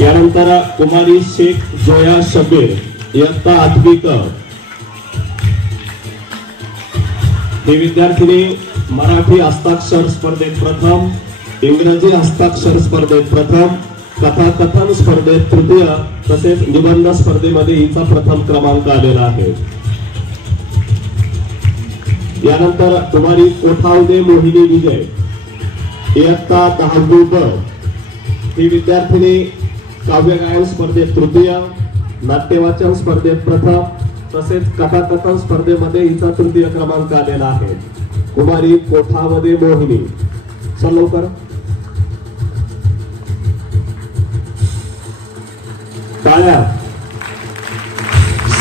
यानंतर कुमारी शेख जोया शबीर, इयत्ता 8वी क. ही विद्यार्थिनी मराठी हस्ताक्षर स्पर्धेत प्रथम, इंग्रजी हस्ताक्षर स्पर्धेत प्रथम, कथाकथन स्पर्धेत तृतीय, तसेच निबंध स्पर्धेमध्ये हिचा प्रथम क्रमांक आलेला आहे. यानंतर कुमारी कोठावदे मोहिनी विजय, इयत्ता 10वी ब. ही विद्यार्थिनी काव्य गायन स्पर्धेत तृतीय, नाट्यवाचन स्पर्धेत प्रथम, तसेच कथाकथन स्पर्धेमध्ये हिचा तृतीय क्रमांक आलेला आहे. कुमारी कोठावदे मोहिनी. चल लवकर. टाळ्या.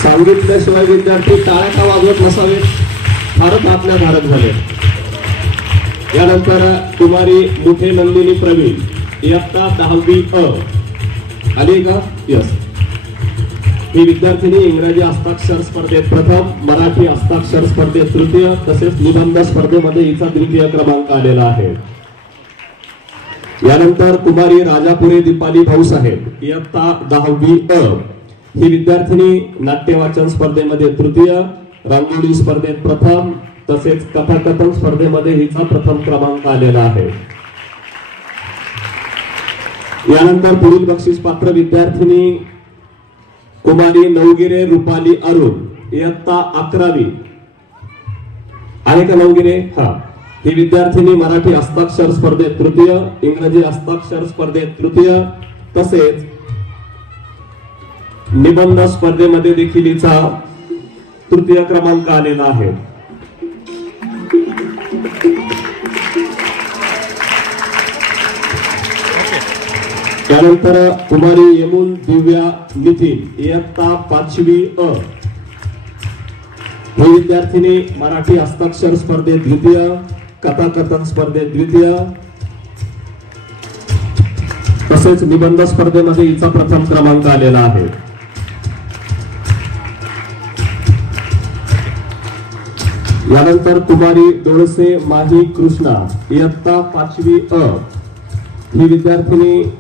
सांगितल्याशिवाय विद्यार्थी टाळ्या का वाजवत नसावेत? फारच आज्ञाधारक झाले. यानंतर कुमारी मुठे नंदिनी प्रवीण, इयत्ता 10वी अ. आली का? यस. ही विद्यार्थिनी इंग्रजी हस्ताक्षर स्पर्धेत प्रथम, मराठी हस्ताक्षर स्पर्धेत तृतीय, तसेच निबंध स्पर्धेमध्ये हिचा द्वितीय क्रमांक आलेला आहे. यानंतर कुमारी राजापुरे दीपाली भाऊसाहेब, इयत्ता 10वी अ. ही विद्यार्थिनी नाट्यवाचन स्पर्धेमध्ये तृतीय, रांगोळी स्पर्धेत प्रथम, तसेच कथाकथन स्पर्धेमध्ये हिचा प्रथम क्रमांक आलेला आहे. यानंतर पुढील बक्षीस पात्र विद्यार्थिनी कुमारी नवगिरे रुपाली अरुण, इयत्ता 11वी. आहे का नवगिरे? हा. ही विद्यार्थिनी मराठी हस्ताक्षर स्पर्धेत तृतीय, इंग्रजी हस्ताक्षर स्पर्धेत तृतीय, तसेच निबंध स्पर्धेमध्ये देखील हिचा तृतीय क्रमांक आलेला आहे. त्यानंतर कुमारी यमुन दिव्या नितीन, इयत्ता 5वी अ. ही विद्यार्थिनी मराठी हस्ताक्षर स्पर्धेत द्वितीय, कथाकथन स्पर्धेत द्वितीय, तसेच निबंध स्पर्धेमध्ये हिचा प्रथम क्रमांक आलेला आहे. यानंतर कुमारी डोळसे माही कृष्णा, इयत्ता 5वी अ. ही विद्यार्थिनी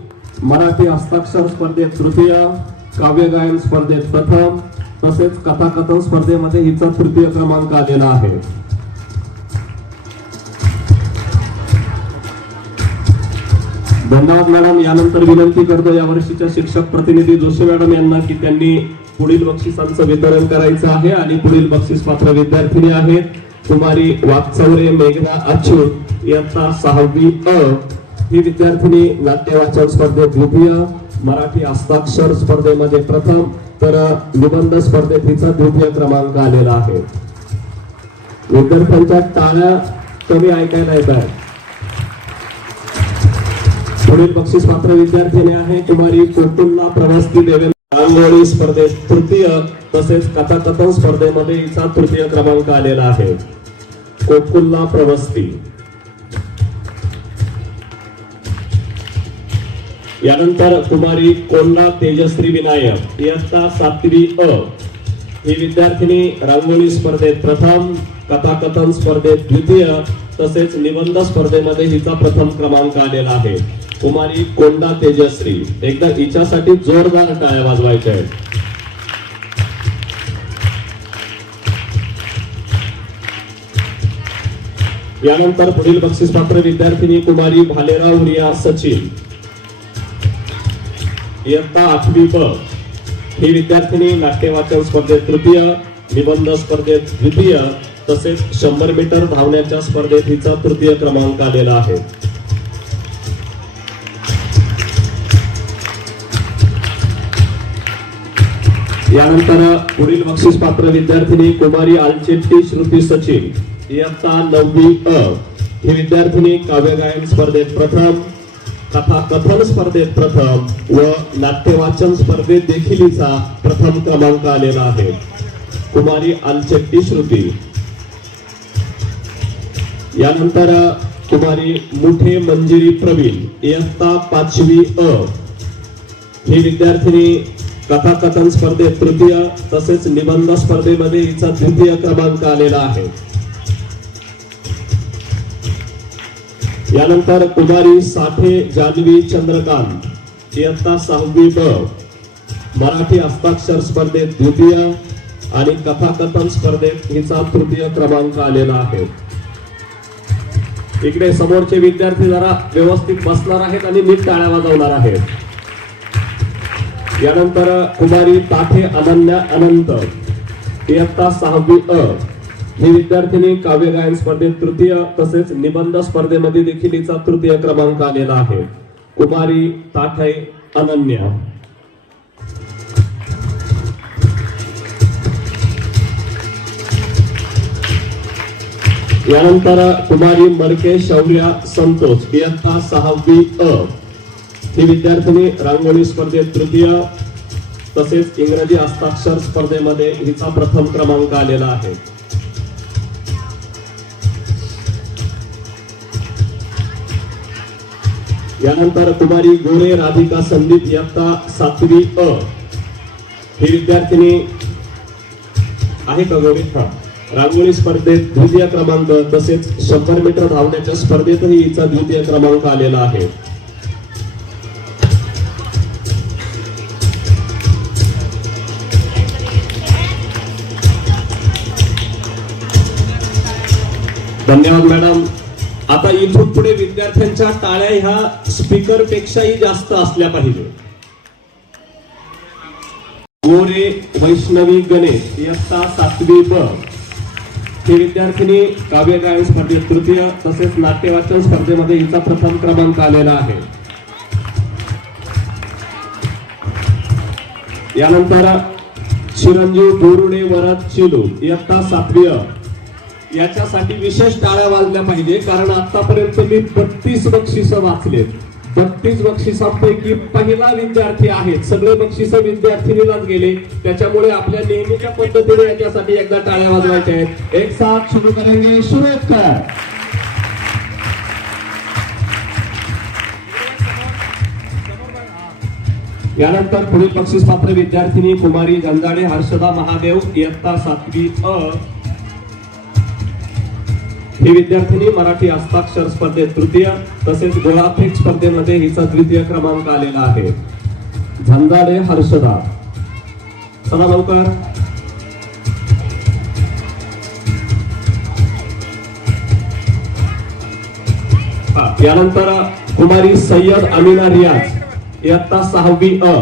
मराठी हस्ताक्षर स्पर्धेत तृतीय, काव्यगायन स्पर्धेत प्रथम तसेच कथाकथन स्पर्धेमध्ये हिचा तृतीय क्रमांक आलेला आहे. धन्यवाद मॅडम. यानंतर विनंती करतो या वर्षीच्या शिक्षक प्रतिनिधी जोशी मॅडम यांना की त्यांनी पुढील बक्षिसांचं वितरण करायचं आहे. आणि पुढील बक्षीस पात्र विद्यार्थिनी आहेत कुमारी वाकचौरे मेघना अच्युत इयत्ता 6वी अ. ही विद्यार्थिनी नाट्य वाचन स्पर्धेत द्वितीय, मराठी हस्ताक्षर स्पर्धेमध्ये प्रथम तर निबंध स्पर्धेत हिचा द्वितीय क्रमांक आलेला आहे. विद्यार्थ्यांच्या टाळ्या कमी ऐकायला येत आहेत. पुढील बक्षीस पात्र विद्यार्थिनी आहे कुमारी कोकुल्ला प्रवस्ती देवेंद्र. रांगोळी स्पर्धेत तृतीय तसेच कथाकथन स्पर्धेमध्ये हिचा तृतीय क्रमांक आलेला आहे. कोकुल्ला प्रवस्ती. यानंतर कुमारी कोल्हा तेजश्री विनायक इयत्ता 7वी अ. ही विद्यार्थिनी रांगोळी स्पर्धेत प्रथम, कथाकथन स्पर्धेत द्वितीय तसेच निबंध स्पर्धेमध्ये हिचा प्रथम क्रमांक आलेला आहे. कुमारी कोंडा तेजश्री. एकदा हिच्यासाठी जोरदार टाळ्या वाजवायच्या आहेत. यानंतर पुढील बक्षीस पात्र विद्यार्थिनी कुमारी भालेराव रिया सचिन इयत्ता 8वी ब. ही विद्यार्थिनी नाट्य वाचन स्पर्धेत तृतीय, निबंध स्पर्धेत द्वितीय तसेच 100 मीटर धावण्याच्या स्पर्धेत हिचा तृतीय क्रमांक आलेला आहे. यानंतर पुढील बक्षीस पात्र विद्यार्थिनी कुमारी आलचेट्टी श्रुती सचिन इयत्ता 9वी अ. ही विद्यार्थिनी काव्यगायन स्पर्धेत प्रथम, कथाकथन स्पर्धेत प्रथम व नाट्य वाचन स्पर्धेत देखील हिचा प्रथम क्रमांक आलेला आहे. कुमारी आलचेट्टी श्रुती. यानंतर कुमारी मुठे मंजिरी प्रवीण इयत्ता 5वी अ. ही विद्यार्थिनी कथाकथन स्पर्धेत तृतीय तसेच निबंध स्पर्धेमध्ये हिचा द्वितीय क्रमांक आलेला आहे. यानंतर कुमारी साठे जान्हवी चंद्रकांत इयत्ता 6वी ब. मराठी हस्ताक्षर स्पर्धेत द्वितीय आणि कथाकथन स्पर्धेत हिचा तृतीय क्रमांक आलेला आहे. इकडे समोरचे विद्यार्थी जरा व्यवस्थित बसणार आहेत आणि नीट टाळ्या वाजवणार आहेत. यानंतर कुमारी ताठे अनन्या अनंत इयत्ता 6वी अ. ही विद्यार्थिनी काव्यगायन स्पर्धेत तृतीय तसेच निबंध स्पर्धेमध्ये देखील हिचा तृतीय क्रमांक आलेला आहे. कुमारी ताठे अनन्या. यानंतर कुमारी मडके शौर्या संतोष इयत्ता 6वी अ. ही विद्यार्थिनी रांगोळी स्पर्धेत तृतीय तसेच इंग्रजी हस्ताक्षर स्पर्धेमध्ये हिचा प्रथम क्रमांक आलेला आहे. यानंतर कुमारी गोरे राधिका संदीप इयत्ता 7वी अ. ही विद्यार्थिनी आहे का गोरे? रांगोळी स्पर्धेत द्वितीय क्रमांक तसेच 100 मीटर धावण्याच्या स्पर्धेतही हिचा द्वितीय क्रमांक आलेला आहे. धन्यवाद मॅडम. आता इथून पुढे विद्यार्थ्यांच्या टाळ्या ह्या स्पीकर पेक्षाही जास्त असल्या पाहिजे. गोरे वैष्णवी गणेश इयत्ता 7वी ब. ही विद्यार्थिनी काव्यगायन स्पर्धेत तृतीय तसेच नाट्यवाचन स्पर्धेमध्ये हिचा प्रथम क्रमांक आलेला आहे. यानंतर चिरंजीव बोरुडे वरद चिलू इयत्ता 7वी अ. याच्यासाठी विशेष टाळ्या वाजल्या पाहिजे कारण आतापर्यंत मी 32 बक्षिस वाचलेत. 32 बक्षिसांपैकी पहिला विद्यार्थी आहेत. सगळे बक्षिस विद्यार्थिनीलाच गेले. त्याच्यामुळे आपल्या नेहमीच्या पद्धतीने याच्यासाठी एकदा टाळ्या वाजवायच्या आहेत. एक साथ सुरू करेंगे. सुरेश कर. यानंतर पुढील बक्षीस पात्र विद्यार्थिनी कुमारी गंजाडे हर्षदा महादेव इयत्ता 7वी अ. ही विद्यार्थिनी मराठी हस्ताक्षर स्पर्धेत तृतीय तसेच गोळाफेक स्पर्धेमध्ये हिचा द्वितीय क्रमांक आलेला आहे. झंजाडे हर्षदा. चला लवकर. यानंतर कुमारी सय्यद अमिना रियाज इयत्ता 6वी अ.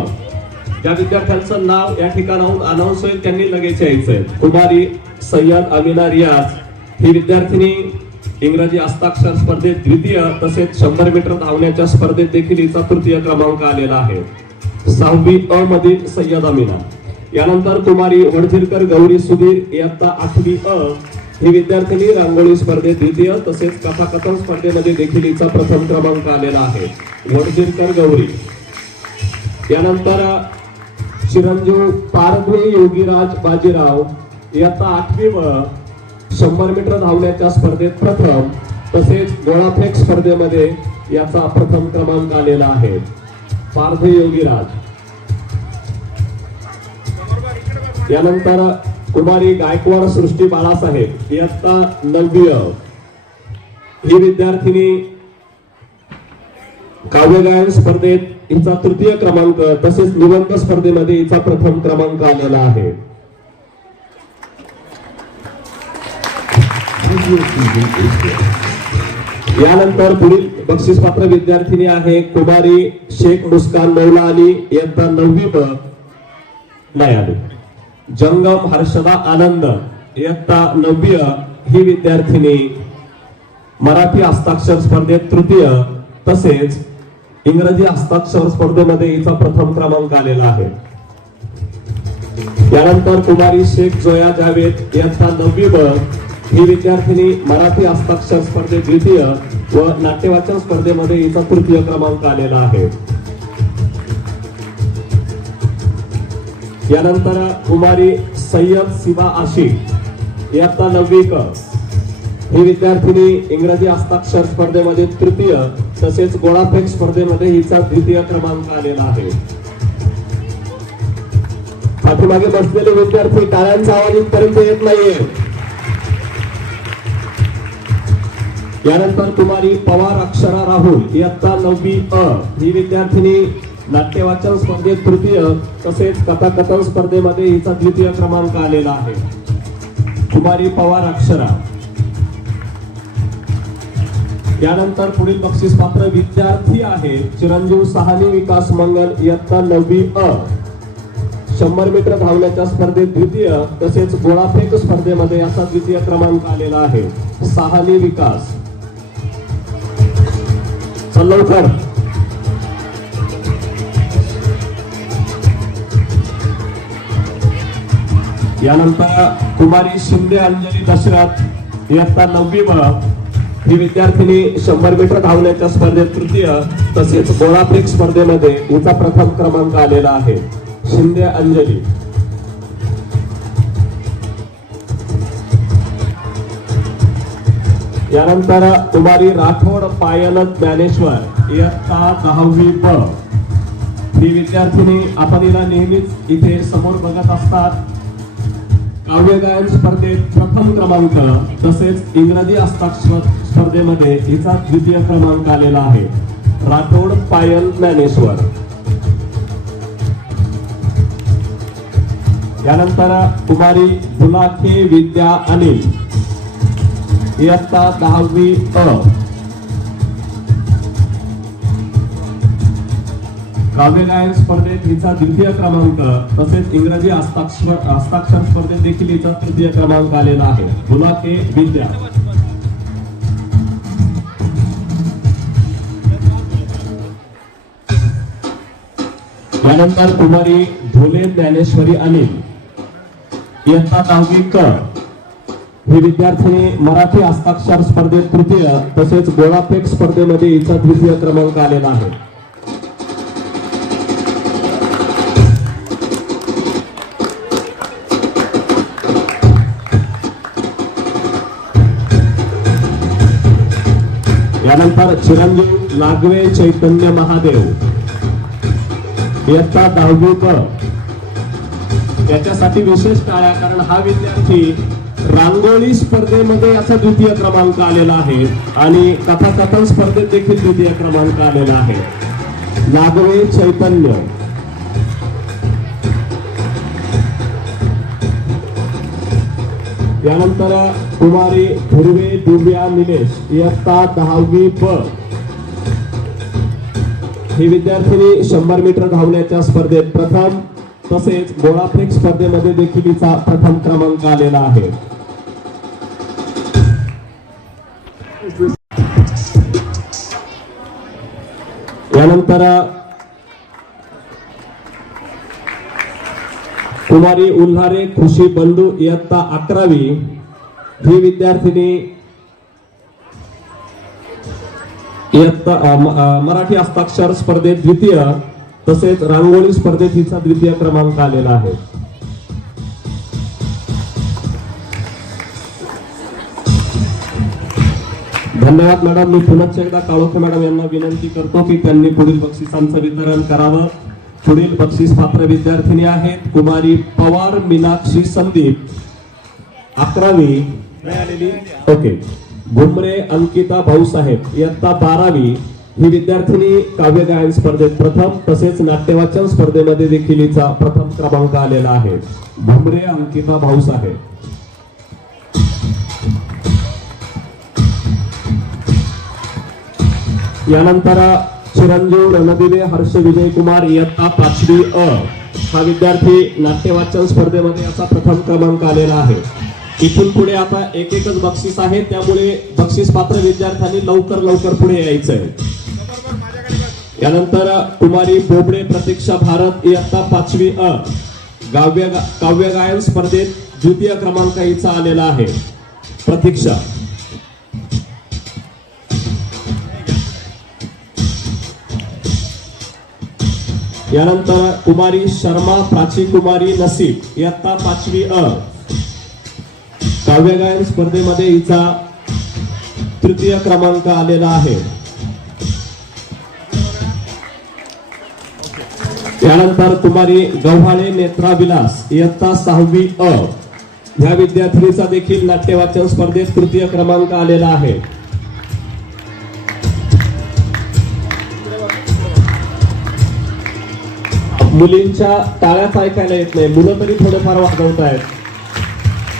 ज्या विद्यार्थ्यांचं नाव या ठिकाणाहून अनाउन्स होईल त्यांनी लगेच यायचंय. कुमारी सय्यद अमिना रियाज ही विद्यार्थिनी इंग्रजी हस्ताक्षर स्पर्धेत द्वितीय तसेच 100 मीटर धावण्याच्या स्पर्धेत देखील हिचा तृतीय क्रमांक आलेला आहे. 6वी अ मधील सय्यद अमिना. यानंतर कुमारी वडझिरकर गौरी सुधीर इयत्ता 8वी अ. ही विद्यार्थिनी रांगोळी स्पर्धेत द्वितीय तसेच कथाकथन स्पर्धेमध्ये देखील हिचा प्रथम क्रमांक आलेला आहे. वडझिरकर गौरी. यानंतर चिरंजीव पारधे योगीराज बाजीराव इयत्ता 8वी व 100 मीटर धावण्याच्या स्पर्धेत प्रथम तसेच गोळाफेक स्पर्धेमध्ये याचा प्रथम क्रमांक आलेला आहे. पारधे योगीराज. यानंतर कुमारी गायकवाड सृष्टी बाळासाहेब इयत्ता 9वी अ. ही विद्यार्थिनी काव्यगायन स्पर्धेत हिचा तृतीय क्रमांक तसेच निबंध स्पर्धेमध्ये हिचा प्रथम क्रमांक आलेला आहे. यानंतर पुढील बक्षीसपात्र विद्यार्थिनी आहे कुमारी शेख मुस्कान मौला अली इयत्ता 9वी ब. नाही आली. जंगम हर्षदा आनंद इयत्ता 9वी अ. ही विद्यार्थिनी मराठी हस्ताक्षर स्पर्धेत तृतीय तसेच इंग्रजी हस्ताक्षर स्पर्धेमध्ये हिचा प्रथम क्रमांक आलेला आहे. यानंतर कुमारी शेख जोया जावेद इयत्ता 9वी ब. ही विद्यार्थिनी मराठी हस्ताक्षर स्पर्धेत द्वितीय व नाट्यवाचन स्पर्धेमध्ये हिचा तृतीय क्रमांक आलेला आहे. यानंतर कुमारी सय्यद सिबा आशिक इयत्ता 9वी क. ही विद्यार्थिनी इंग्रजी हस्ताक्षर स्पर्धेमध्ये तृतीय तसेच गोळाफेक स्पर्धेमध्ये हिचा द्वितीय क्रमांक आलेला आहे. पाठीमागे बसलेले विद्यार्थी टाळ्यांचा आवाज इथपर्यंत येत नाहीये. यानंतर कुमारी पवार अक्षरा राहुल इयत्ता 9वी अ. ही विद्यार्थिनी नाट्यवाचन स्पर्धेत तृतीय तसेच कथाकथन स्पर्धेमध्ये हिचा द्वितीय क्रमांक आलेला आहे. कुमारी पवार अक्षरा. यानंतर पुढील बक्षीसपात्र विद्यार्थी आहे चिरंजीव सहानी विकास मंगल इयत्ता 9वी अ. 100 मीटर धावण्याच्या स्पर्धेत द्वितीय तसेच गोळाफेक स्पर्धेमध्ये याचा द्वितीय क्रमांक आलेला आहे. सहानी विकास. लवकर. यानंतर कुमारी शिंदे अंजली दशरथ इयत्ता 9वी ब. ही विद्यार्थिनी 100 मीटर धावण्याच्या स्पर्धेत तृतीय तसेच गोळाफेक स्पर्धेमध्ये हिचा प्रथम क्रमांक आलेला आहे. शिंदे अंजली. यानंतर कुमारी राठोड पायल ज्ञानेश्वर इयत्ता 10वी ब. ही विद्यार्थिनी आपण हिला नेहमीच इथे समोर बघत असतात. काव्यगायन स्पर्धेत प्रथम क्रमांक तसेच इंग्रजी हस्ताक्षर स्पर्धेमध्ये हिचा द्वितीय क्रमांक आलेला आहे. राठोड पायल ज्ञानेश्वर. यानंतर कुमारी बुलाखे विद्या अनिल इयत्ता 10वी अ. काव्यगायन स्पर्धेत हिचा द्वितीय क्रमांक तसेच इंग्रजी हस्ताक्षर स्पर्धेत देखील हिचा तृतीय क्रमांक आलेला आहे. बुलाखे विद्या. यानंतर कुमारी धोले ज्ञानेश्वरी अनिल इयत्ता 10वी क. ही विद्यार्थिनी मराठी हस्ताक्षर स्पर्धेत तृतीय तसेच गोळाफेक स्पर्धेमध्ये हिचा द्वितीय क्रमांक आलेला आहे. यानंतर चिरंजीव लागवे चैतन्य महादेव इयत्ता 10वी ब. याच्यासाठी विशेष टाळ्या, कारण हा विद्यार्थी रांगोळी स्पर्धेमध्ये याचा द्वितीय क्रमांक आलेला आहे आणि कथाकथन स्पर्धेत देखील द्वितीय क्रमांक आलेला आहे. लागवे चैतन्य. यानंतर कुमारी ध्रुवे दिव्या निलेश इयत्ता 10वी ब ही विद्यार्थिनी 100 मीटर धावण्याच्या स्पर्धेत प्रथम तसेच गोळाफेक स्पर्धेमध्ये देखील तिचा प्रथम क्रमांक आलेला आहे. यानंतर कुमारी उल्हारे खुशी बंधू इयत्ता 11वी ही विद्यार्थिनी इयत्ता मराठी हस्ताक्षर स्पर्धेत द्वितीय तसेच रांगोळी स्पर्धेत हिचा द्वितीय क्रमांक आलेला आहे. धन्यवाद मॅडम. मी पुन्हा एकदा काळोखे मॅडम यांना विनंती करतो की त्यांनी पुढील बक्षिसांचं वितरण करावं. पुढील बक्षीस पात्र विद्यार्थिनी आहेत कुमारी पवार मीनाक्षी संदीप 11वी मिळालेली. ओके. भुमरे अंकिता भाऊसाहेब इयत्ता 12वी ही विद्यार्थिनी काव्य गायन स्पर्धेत प्रथम तसेच नाट्यवाचन स्पर्धेमध्ये देखील हिचा प्रथम क्रमांक आलेला आहे. भुमरे अंकिता भाऊसाहेब. यानंतर चिरंजीव रणदिवे हर्ष विजय कुमार इयत्ता 5वी अ हा विद्यार्थी नाट्यवाचन स्पर्धेमध्ये याचा प्रथम क्रमांक आलेला आहे. इथून पुढे आता एकच बक्षीस आहे, त्यामुळे बक्षीस पात्र विद्यार्थ्यांनी लवकर पुढे यायचंय. यानंतर कुमारी बोबडे प्रतीक्षा भारत इयत्ता 5वी अ काव्य गायन स्पर्धेत द्वितीय क्रमांक हिचा आलेला आहे. प्रतीक्षा. यानंतर कुमारी शर्मा प्राची कुमारी नसीब इयत्ता 5वी अ काव्य गायन स्पर्धेमध्ये हिचा तृतीय क्रमांक आलेला आहे. यानंतर कुमारी गव्हाळे नेत्रा विलास इयत्ता 6वी अ ह्या विद्यार्थिनीचा देखील नाट्यवाचन स्पर्धेत तृतीय क्रमांक आलेला आहे. मुलींच्या टाळ्याच ऐकायला येत नाही, मुलं तरी थोडेफार वाजवत आहेत.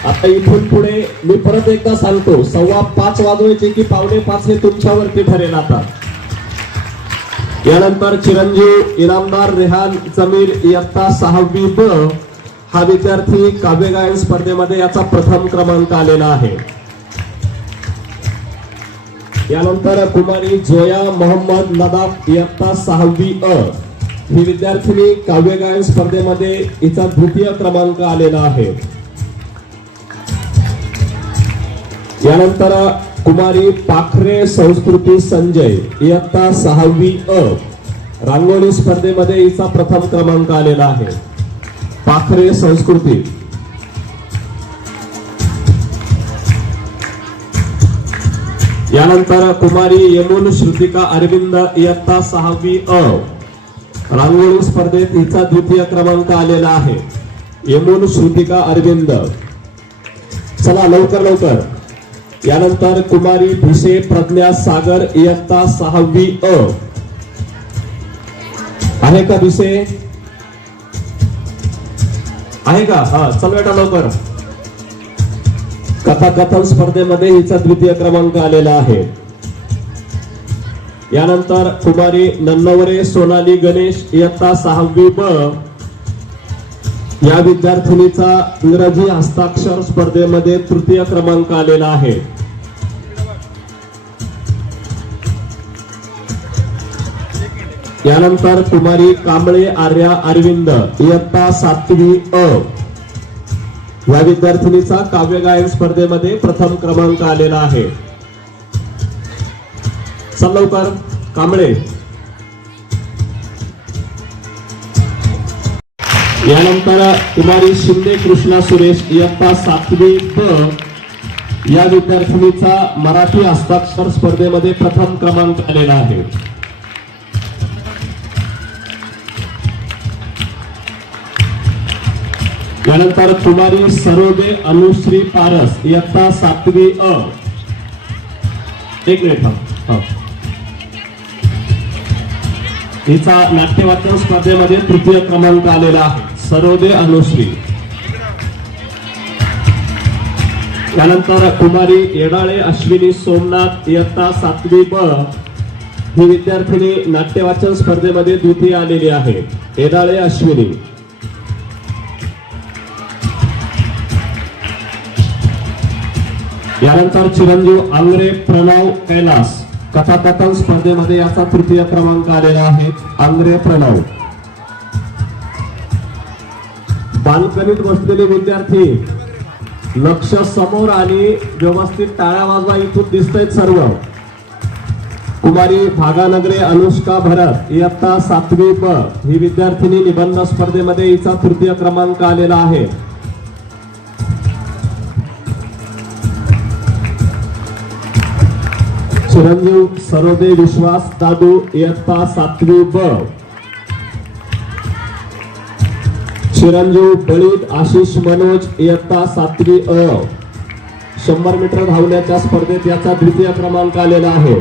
आता इथून पुढे मी परत एकदा सांगतो, 5:15 वाजवायचे की 4:45 हे तुमच्यावरती ठरेल. आता यानंतर चिरंजीव इनामदार रेहान जमीर इयत्ता 6वी ब हा विद्यार्थी काव्य गायन स्पर्धेमध्ये याचा प्रथम क्रमांक आलेला आहे. यानंतर कुमारी जोया मोहम्मद नदाफ इयत्ता 6वी अ ही विद्यार्थिनी काव्य गायन स्पर्धेमध्ये हिचा द्वितीय क्रमांक आलेला आहे. यानंतर कुमारी पाखरे संस्कृती संजय इयत्ता 6वी अ रांगोळी स्पर्धेमध्ये हिचा प्रथम क्रमांक आलेला आहे. पाखरे संस्कृती. यानंतर कुमारी यमुन श्रुतिका अरविंद इयत्ता 6वी अ रांगोळी स्पर्धेत हिचा द्वितीय क्रमांक आलेला आहे. यमुन श्रुतिका अरविंद. चला लवकर. यानंतर कुमारी भिसे प्रज्ञा सागर इयत्ता 6वी अ आहे का भिसे? आहे का? हा चल बेटा लवकर. कथाकथन स्पर्धेमध्ये हिचा द्वितीय क्रमांक आलेला आहे. यानंतर कुमारी नन्नवरे सोनाली गणेश इयत्ता 6वी ब या विद्यार्थिनीचा इंग्रजी हस्ताक्षर स्पर्धेमध्ये तृतीय क्रमांक आलेला आहे. यानंतर कुमारी कांबळे आर्या अरविंद इयत्ता 7वी अ या विद्यार्थिनीचा काव्य गायन स्पर्धेमध्ये प्रथम क्रमांक आलेला आहे. चल लवकर कांबळे. यानंतर कुमारी शिंदे कृष्णा सुरेश इयत्ता 7वी ब या विद्यार्थिनीचा मराठी हस्ताक्षर स्पर्धेमध्ये प्रथम क्रमांक आलेला आहे. यानंतर कुमारी सरोदे अनुश्री पारस इयत्ता 7वी अ. एक मिनिट. हिचा नाट्यवाचन स्पर्धेमध्ये तृतीय क्रमांक आलेला आहे. सरोदे अनुश्री. त्यानंतर कुमारी येडाळे अश्विनी सोमनाथ इयत्ता 7वी ब ही विद्यार्थिनी नाट्यवाचन स्पर्धेमध्ये द्वितीय आलेली आहे. येडाळे अश्विनी. यानंतर चिरंजीव आंग्रे प्रणव कैलास कथाकथन स्पर्धेमध्ये याचा तृतीय क्रमांक आलेला आहे. आंग्रे प्रणव. बाल्कनीत बसलेले विद्यार्थी लक्ष समोर आणि व्यवस्थित टाळ्या वाजवा. इथून दिसतंय सर्व. कुमारी भागानगरे अनुष्का भरत इयत्ता 7वी ब ही विद्यार्थिनी निबंध स्पर्धेमध्ये हिचा तृतीय क्रमांक आलेला आहे. चिरंजीव सरोदे विश्वास दादू इयत्ता 7वी ब. चिरंजीव बळीत आशिष मनोज इयत्ता 7वी अ 100 मीटर धावण्याच्या स्पर्धेत याचा द्वितीय क्रमांक आलेला आहे.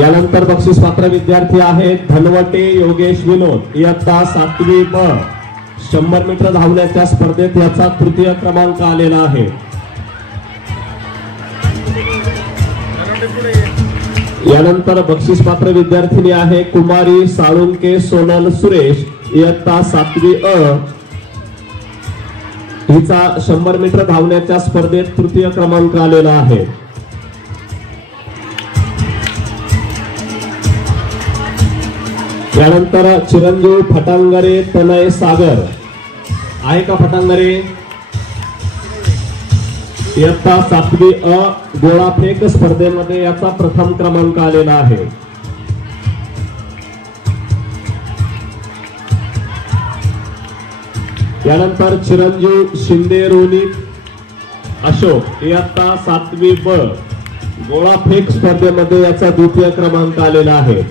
यानंतर बक्षीस पात्र विद्यार्थी आहेत धनवटे योगेश विनोद इयत्ता 7वी ब 100 मीटर धावण्याच्या स्पर्धेत याचा तृतीय क्रमांक आलेला आहे. यानंतर बक्षीस पात्र विद्यार्थिनी आहे कुमारी साळुंके सोनल सुरेश इयत्ता 7वी अ हिचा 100 मीटर धावण्याच्या स्पर्धेत तृतीय क्रमांक आलेला आहे. यानंतर चिरंजीव फटांगरे तनय सागर आहे का फटांगरे इयत्ता 7वी अ गोळाफेक स्पर्धेमध्ये याचा प्रथम क्रमांक आलेला आहे. यानंतर चिरंजीव शिंदे रोनित अशोक इयत्ता 7वी ब गोळाफेक स्पर्धेमध्ये याचा द्वितीय क्रमांक आलेला आहे.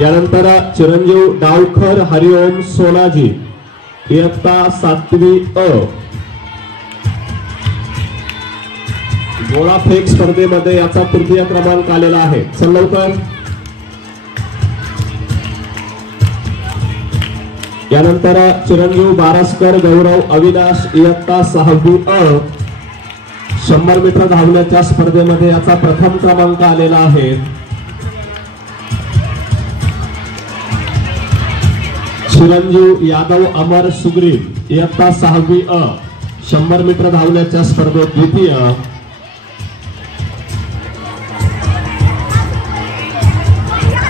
यानंतर चिरंजीव डावखर हरिओम सोनाजी इयत्ता 7वी अ गोळाफेक स्पर्धेमध्ये याचा तृतीय क्रमांक आलेला आहे. चल लवकर. यानंतर चिरंजीव बारसकर गौरव अविनाश इयत्ता 6वी अ 100 मीटर धावण्याच्या स्पर्धेमध्ये याचा प्रथम क्रमांक आलेला आहे. चिरंजीव यादव अमर सुग्रीव इयत्ता 6वी अ 100 मीटर धावण्याच्या स्पर्धेत द्वितीय.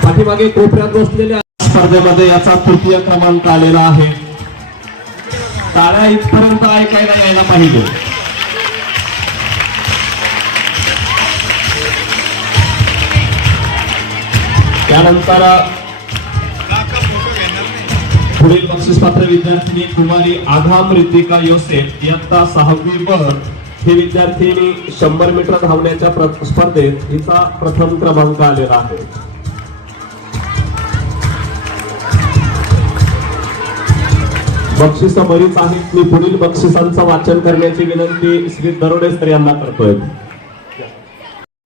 पाठीमागे कोपऱ्यात बसलेल्या स्पर्धेमध्ये याचा तृतीय क्रमांक आलेला आहे. टाळ्या इथपर्यंत ऐकायला यायला पाहिजे. त्यानंतर पुढील बक्षीस पात्र विद्यार्थिनी कुमारी आघाम रितिका योसेफ इयत्ता 6वी ब ही विद्यार्थिनी 100 मीटर धावण्याच्या स्पर्धेत हिचा प्रथम क्रमांक आलेला आहे. बक्षीस बरीच आहेत. मी पुढील बक्षिसांचं वाचन करण्याची विनंती श्री दरोडे सर यांना करतोय.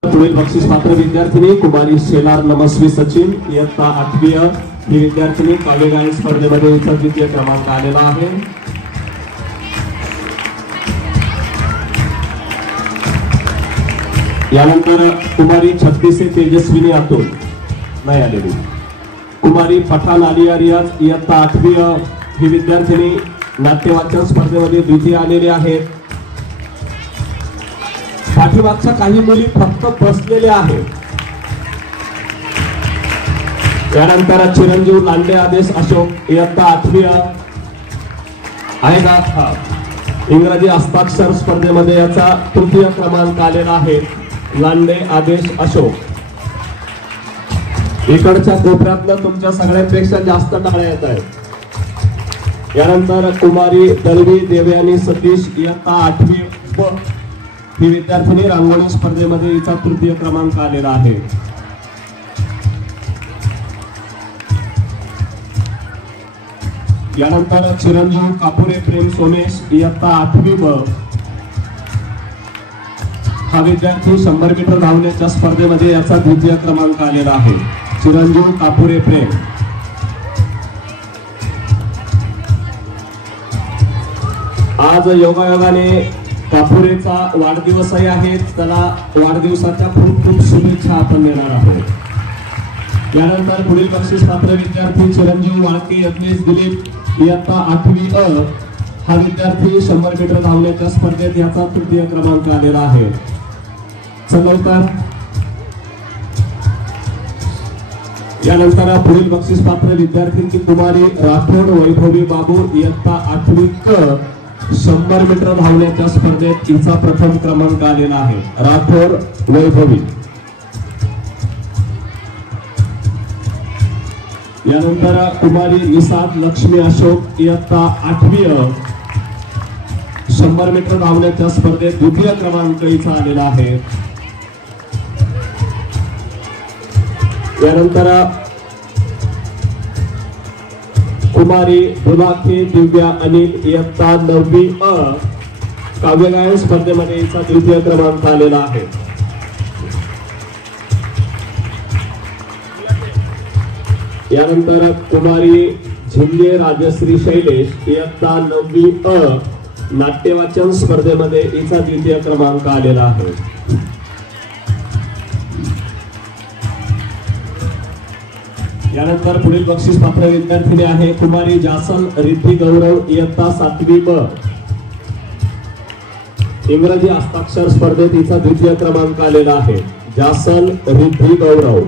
पुढील बक्षीस पात्र विद्यार्थिनी कुमारी शेलार नमस्वी सचिन इयत्ता 8वी अ ही विद्यार्थिनी काव्य गायन स्पर्धेमध्ये हिचा द्वितीय क्रमांक आलेला आहे. यानंतर कुमारी 36 तेजस्विनी अतुल नाही आलेली. कुमारी पठाण आलिया रियाज इयत्ता 8वी अ ही विद्यार्थिनी नाट्यवाचन स्पर्धेमध्ये द्वितीय आलेली आहे. पाठीमागच्या काही मुली फक्त बसलेल्या आहेत. त्यानंतर चिरंजीव लांडे आदेश अशोक इयत्ता 8वी आहे का इंग्रजी हस्ताक्षर स्पर्धेमध्ये याचा तृतीय क्रमांक आलेला आहे. लांडे आदेश अशोक. इकडच्या कोपऱ्यातलं तुमच्या सगळ्यांपेक्षा जास्त टाळ्या येत आहेत. यानंतर कुमारी दळवी देवयानी सतीश इयत्ता 8वी ब ही विद्यार्थिनी रांगोळी स्पर्धेमध्ये हिचा तृतीय क्रमांक आलेला आहे. यानंतर चिरंजीव कापुरे प्रेम सोमेश इयत्ता 8वी ब हा विद्यार्थी 100 मीटर धावण्याच्या स्पर्धेमध्ये याचा द्वितीय क्रमांक आलेला आहे. चिरंजीव कापुरे प्रेम. आज योगायोगाने कापुरेचा वाढदिवसही आहे. त्याला वाढदिवसाच्या खूप खूप शुभेच्छा आपण देणार आहोत. यानंतर पुढील बक्षीस पात्र विद्यार्थी चिरंजीव वाळके यज्ञेश दिलीप इयत्ता 8वी अ. हा विद्यार्थी 100 मीटर धावण्याच्या स्पर्धेत याचा तृतीय क्रमांक आलेला आहे. चलवकर. यानंतर पुढील बक्षीस पात्र विद्यार्थी कुमारी राठोड वैभवी बाबू इयत्ता 8वी क. 100 मीटर धावण्याच्या स्पर्धेत हिचा प्रथम क्रमांक आलेला आहे. राठोड वैभवी. यानंतर कुमारी निसाद लक्ष्मी अशोक इयत्ता 8वी अ. 100 मीटर धावण्याच्या स्पर्धेत द्वितीय क्रमांक हिचा आलेला आहे. यानंतर कुमारी दुलाखे दिव्या अनिल इयत्ता 9वी अ. काव्यगायन स्पर्धेमध्ये हिचा द्वितीय क्रमांक आलेला आहे. यानंतर कुमारी झिंगे राजश्री शैलेश इयत्ता 9वी अ. नाट्यवाचन स्पर्धेमध्ये हिचा द्वितीय क्रमांक आलेला आहे. यानंतर पुढील बक्षीस पात्र विद्यार्थिनी आहे कुमारी जासल रिद्धी गौरव इयत्ता 7वी ब. इंग्रजी हस्ताक्षर स्पर्धेत हिचा द्वितीय क्रमांक आलेला आहे. जासल रिद्धी गौरव.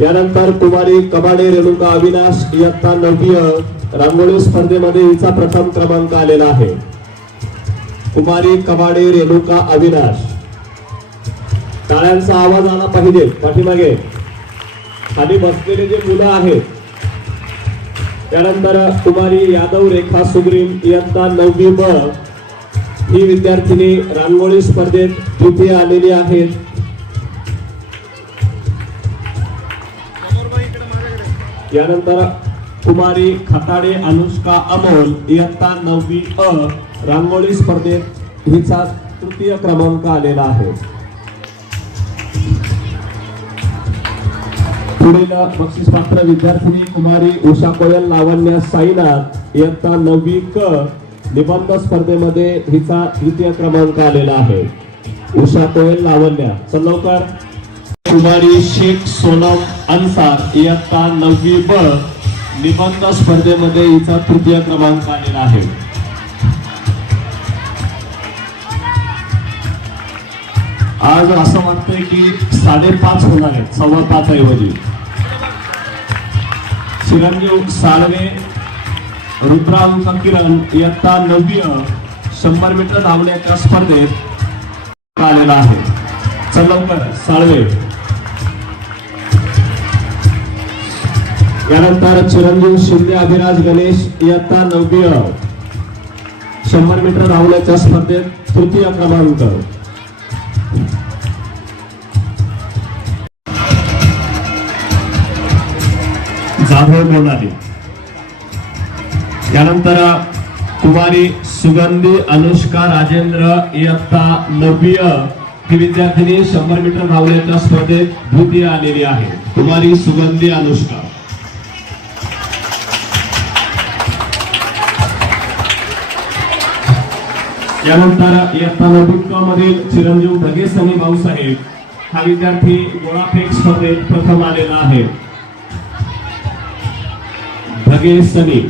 यानंतर कुमारी कबाडे रेणुका अविनाश इयत्ता 9वी अ. रांगोळी स्पर्धेमध्ये हिचा प्रथम क्रमांक आलेला आहे. कुमारी कबाडे रेणुका अविनाश. टाळ्यांचा आवाज आला पाहिजे पाठीमागे खाली बसलेले जे मुलं आहेत. त्यानंतर कुमारी यादव रेखा सुग्रीम इयत्ता 9वी ब. ही विद्यार्थिनी रांगोळी स्पर्धेत तृतीय आलेली आहेत. यानंतर कुमारी खताडे अनुष्का अमोल इयत्ता 9वी अ. रांगोळी स्पर्धेत हिचा तृतीय क्रमांक आलेला आहे. पुढील बक्षीस पात्र विद्यार्थिनी कुमारी उषा कोयल लावण्य साईनाथ इयत्ता 9वी क. निबंध स्पर्धेमध्ये हिचा द्वितीय क्रमांक आलेला आहे. उषा कोयल लावण्य. चलवकर. कुमारी शेख सोनम अन्सार इयत्ता 9वी ब. निबंध स्पर्धेमध्ये हिचा तृतीय क्रमांक आलेला आहे. आज असं वाटतंय की 5:30 होणार आहेत 5:15 ऐवजी. चिरंजीव साळवे रुद्रांक किरण इयत्ता 9वी अ. 100 मीटर धावण्याच्या स्पर्धेत आलेला आहे. चलवकर साळवे. यानंतर चिरंजीव शिंदे अभिराज गणेश इयत्ता 9वी अ. 100 मीटर धावण्याच्या स्पर्धेत तृतीय क्रमांक. जाधव मोनाली. यानंतर कुमारी सुगंधी अनुष्का राजेंद्र इयत्ता 9वी अ. ही विद्यार्थिनी 100 मीटर धावण्याच्या स्पर्धेत द्वितीय आलेली आहे. कुमारी सुगंधी अनुष्का. यानंतर इयत्ता 9वी क मधील चिरंजीव ढगे सनी भाऊसाहेब हा विद्यार्थी गोळाफेक स्पर्धेत प्रथम आलेला आहे. ढगे सनी.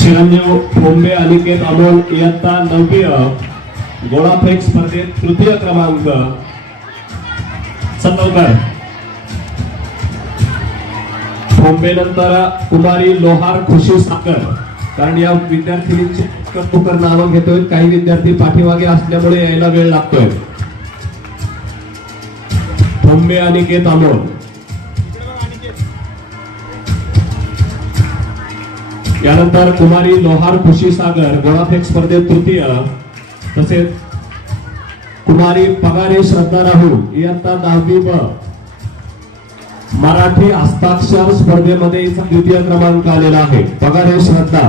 चिरंजीव ठोंबे अनिकेत अमोल इयत्ता 9वी अ. गोळाफेक स्पर्धेत तृतीय क्रमांक. चंदवकर. ठोंबे नंतर कुमारी लोहार खुशी साखर. कारण या विद्यार्थिनींची कर नावं घेतोय. काही विद्यार्थी पाठीमागे असल्यामुळे यायला वेळ लागतोय. ठोंबे अनिकेत अमोल. यानंतर कुमारी लोहार खुशी सागर गोळाफेक स्पर्धेत तृतीय. तसेच कुमारी पगारे श्रद्धा राहुल इयत्ता 10वी ब. मराठी हस्ताक्षर स्पर्धेमध्ये हिचा द्वितीय क्रमांक आलेला आहे. पगारे श्रद्धा.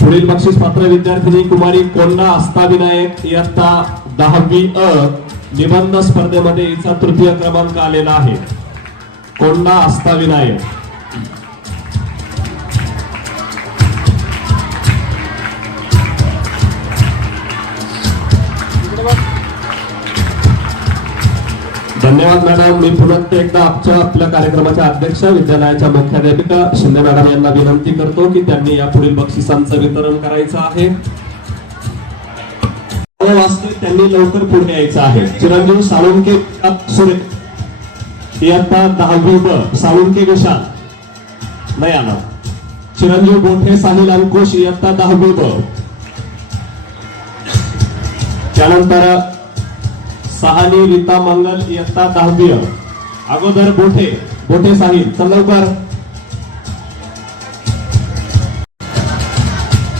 पुढील बक्षीस पात्र विद्यार्थिनी कुमारी कोंडा अष्टाविनायक इयत्ता 10वी अ निबंध स्पर्धेमध्ये हिचा तृतीय क्रमांक आलेला आहे. कोंडा अष्टाविनायक. धन्यवाद मॅडम. मी पुन्हा एकदा आपल्या कार्यक्रमाच्या अध्यक्ष विद्यालयाच्या मुख्याध्यापिका शिंदे मॅडम यांना विनंती करतो की त्यांनी या पुढील बक्षिसांचं वितरण करायचं आहे. त्यांनी लवकर पुढे यायचं आहे. चिरंजीव साळुंके इयत्ता 10वी ब साळुंके विशाल नाही आला. चिरंजीव बोठे साहिल अंकुश इयत्ता 10वी ब. त्यानंतर सहानी रीता मंगल इयत्ता 10वी. अगोदर बोठे साहिल चल लवकर.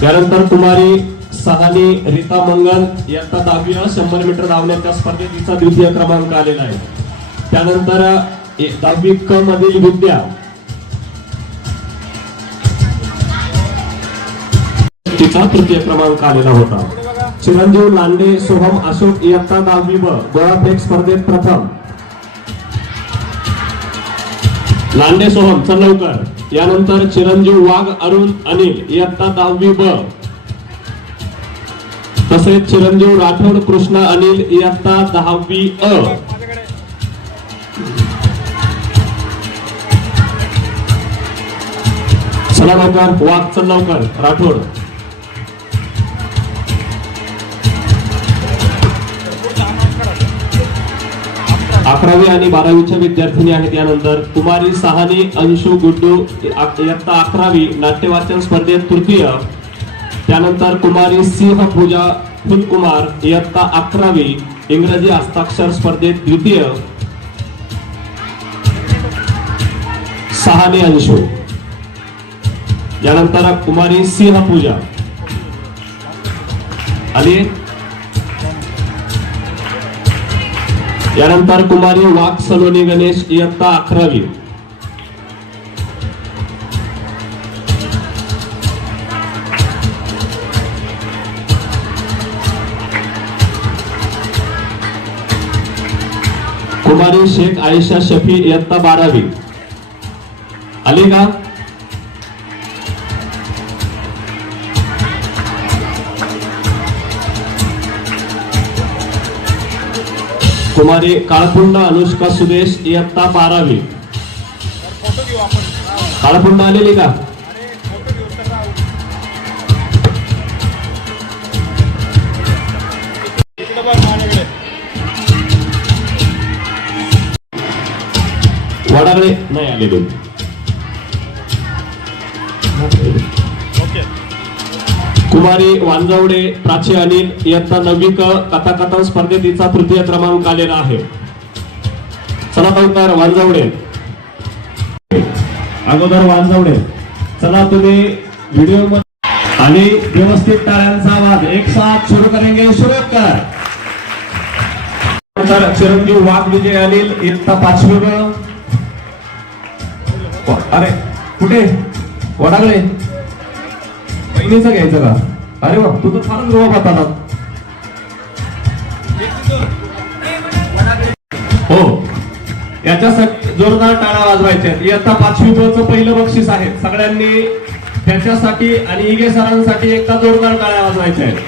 त्यानंतर कुमारी सहानी रीता मंगल इयत्ता 10वी 100 मीटर धावण्याच्या स्पर्धेत तिचा द्वितीय क्रमांक आलेला आहे. त्यानंतर 10वी क मधील विद्या तिचा तृतीय क्रमांक आलेला होता. चिरंजीव लांडे सोहम अशोक इयत्ता 10वी ब गोळाफेक स्पर्धेत प्रथम. लांडे सोहम चल लवकर. यानंतर चिरंजीव वाघ अरुण अनिल इयत्ता 10वी ब. तसेच चिरंजीव राठोड कृष्णा अनिल इयत्ता 10वी अ. चला लवकर. वाघ चल लवकर. राठोड. अकरावी आणि 12वीच्या विद्यार्थिनी आहेत. यानंतर कुमारी सहानी अंशु गुड्डू इयत्ता 11वी नाट्यवाचन स्पर्धेत तृतीय. त्यानंतर कुमारी सिंह पूजा फुलकुमार इयत्ता 11वी इंग्रजी हस्ताक्षर स्पर्धेत द्वितीय. सहानी अंशु. यानंतर कुमारी सिंह पूजा आली. यानंतर कुमारी वाघ सलोनी गणेश इयत्ता 11वी. कुमारी शेख आयशा शफी इयत्ता 12वी आली का. कुमारी काळपुंड अनुष्का सुदेश इयत्ता 12वी. काळपुंड आलेली का. वडागळे नाही आलेले. कुमारी वांजवडे प्राची अनिल इयत्ता 9वी क कथाकथन स्पर्धेत तिचा तृतीय क्रमांक आलेला आहे. चला लवकर. वांजवडे अगोदर. वांजवडे चला तुम्ही व्हिडिओ आणि व्यवस्थित टाळ्यांचा आवाज एक साथ सुरू करेंगे. सुरू कर. चिरंजीव वाघ विजय अनिल इयत्ता 5वी ब. अरे कुठे वडागळे बहिणीचं घ्यायचं का. अरे वा तू तर फारच रोवा पाहताना. हो याच्यासाठी जोरदार टाळ्या वाजवायच्या. इयत्ता 5वी ब चं पहिलं बक्षीस आहे. सगळ्यांनी त्याच्यासाठी आणि इगे सरांसाठी एकदा जोरदार टाळ्या वाजवायच्या आहेत.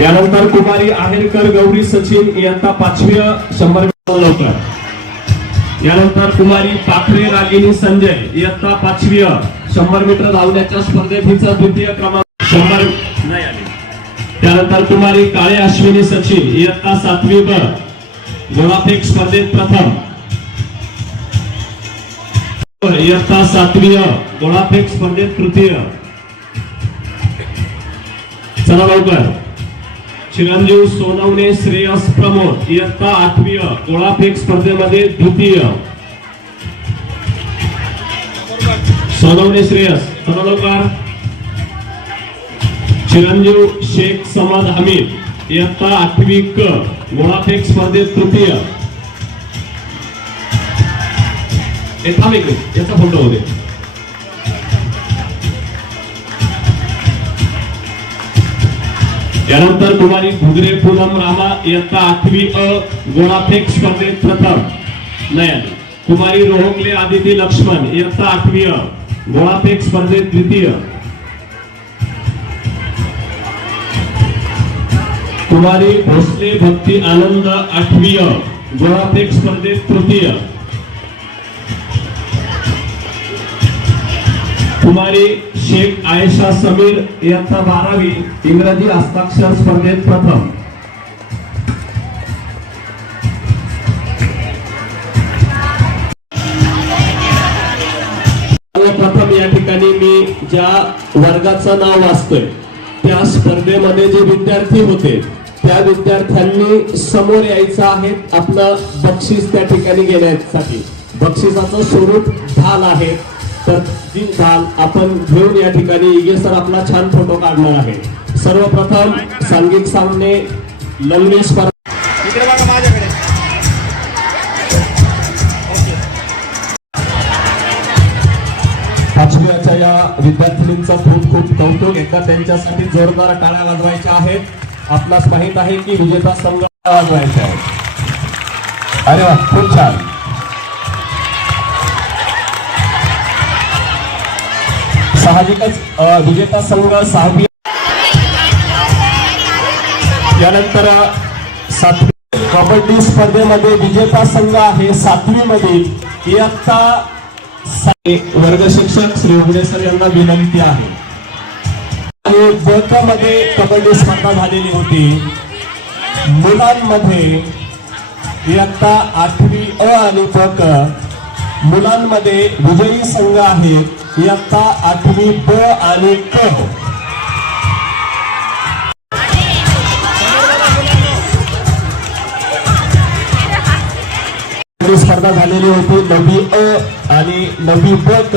यानंतर कुमारी आहेरकर गौरी सचिन इयत्ता 5वी 100 मीटर लवकर. यानंतर कुमारी पाखरे रागिनी संजय इयत्ता 5वी 100 मीटर धावण्याच्या स्पर्धेत हिचा द्वितीय क्रमांक 100 नाही आली. त्यानंतर कुमारी काळे अश्विनी सचिन इयत्ता 7वी ब गोळाफेक स्पर्धेत प्रथम. इयत्ता 7वी गोळाफेक स्पर्धेत तृतीय. चला लवकर. चिरंजीव सोनवणे श्रेयस प्रमोद इयत्ता 8वी गोळाफेक स्पर्धेमध्ये द्वितीय. सोनवणे श्रेयस चला लवकर. चिरंजीव शेख समद हमीद इयत्ता 8वी क गोळाफेक स्पर्धेत तृतीय. थांब एक मिनिट, याचा फोटो होते. यानंतर कुमारी घुगरे पूनम रामा इयत्ता 8वी अ गोळाफेक स्पर्धेत प्रथम नाही आली. कुमारी रोहंगले आदिती लक्ष्मण इयत्ता 8वी अ गोळाफेक स्पर्धेत द्वितीय. कुमारी भोसले भक्ती आनंद 8वी अ गोळाफेक स्पर्धेत तृतीय. कुमारी शेख आयशा समीर इयत्ता 12वी इंग्रजी हस्ताक्षर स्पर्धेत प्रथम. प्रथम या ठिकाणी मी ज्या वर्गाचं नाव वाचतोय त्या स्पर्धेमध्ये जे विद्यार्थी होते त्या विद्यार्थ्यांनी समोर यायचं आहे. आपलं बक्षीस त्या ठिकाणी घेण्यासाठी बक्षिसाचं स्वरूप ढाल आहे. तर जी ढाल आपण घेऊन या ठिकाणी इगे सर आपला छान फोटो काढणार आहे. सर्वप्रथम सांघिक सामने लंगडी स्पर्धा. पाचव्याच्या या विद्यार्थिनींचं खूप खूप कौतुक. एकदा त्यांच्यासाठी जोरदार टाळ्या वाजवायच्या आहेत. आपणास माहित आहे की विजेता संघ वाजवायचा आहे. अरे वा, खूप छान. साहजिकच विजेता संघ 6वी. यानंतर 7वी कबड्डी स्पर्धेमध्ये विजेता संघ आहे 7वी मधील इयत्ता. वर्ग शिक्षक श्री उघडे सर यांना विनंती आहे. आणि ब क मध्ये कबड्डी स्पर्धा झालेली होती. मुलांमध्ये इयत्ता 8वी अ आणि ब क मुलांमध्ये विजयी संघ आहेत इयत्ता 8वी ब आणि क. स्पर्धा झालेली होती 9वी अ आणि 9वी ब क.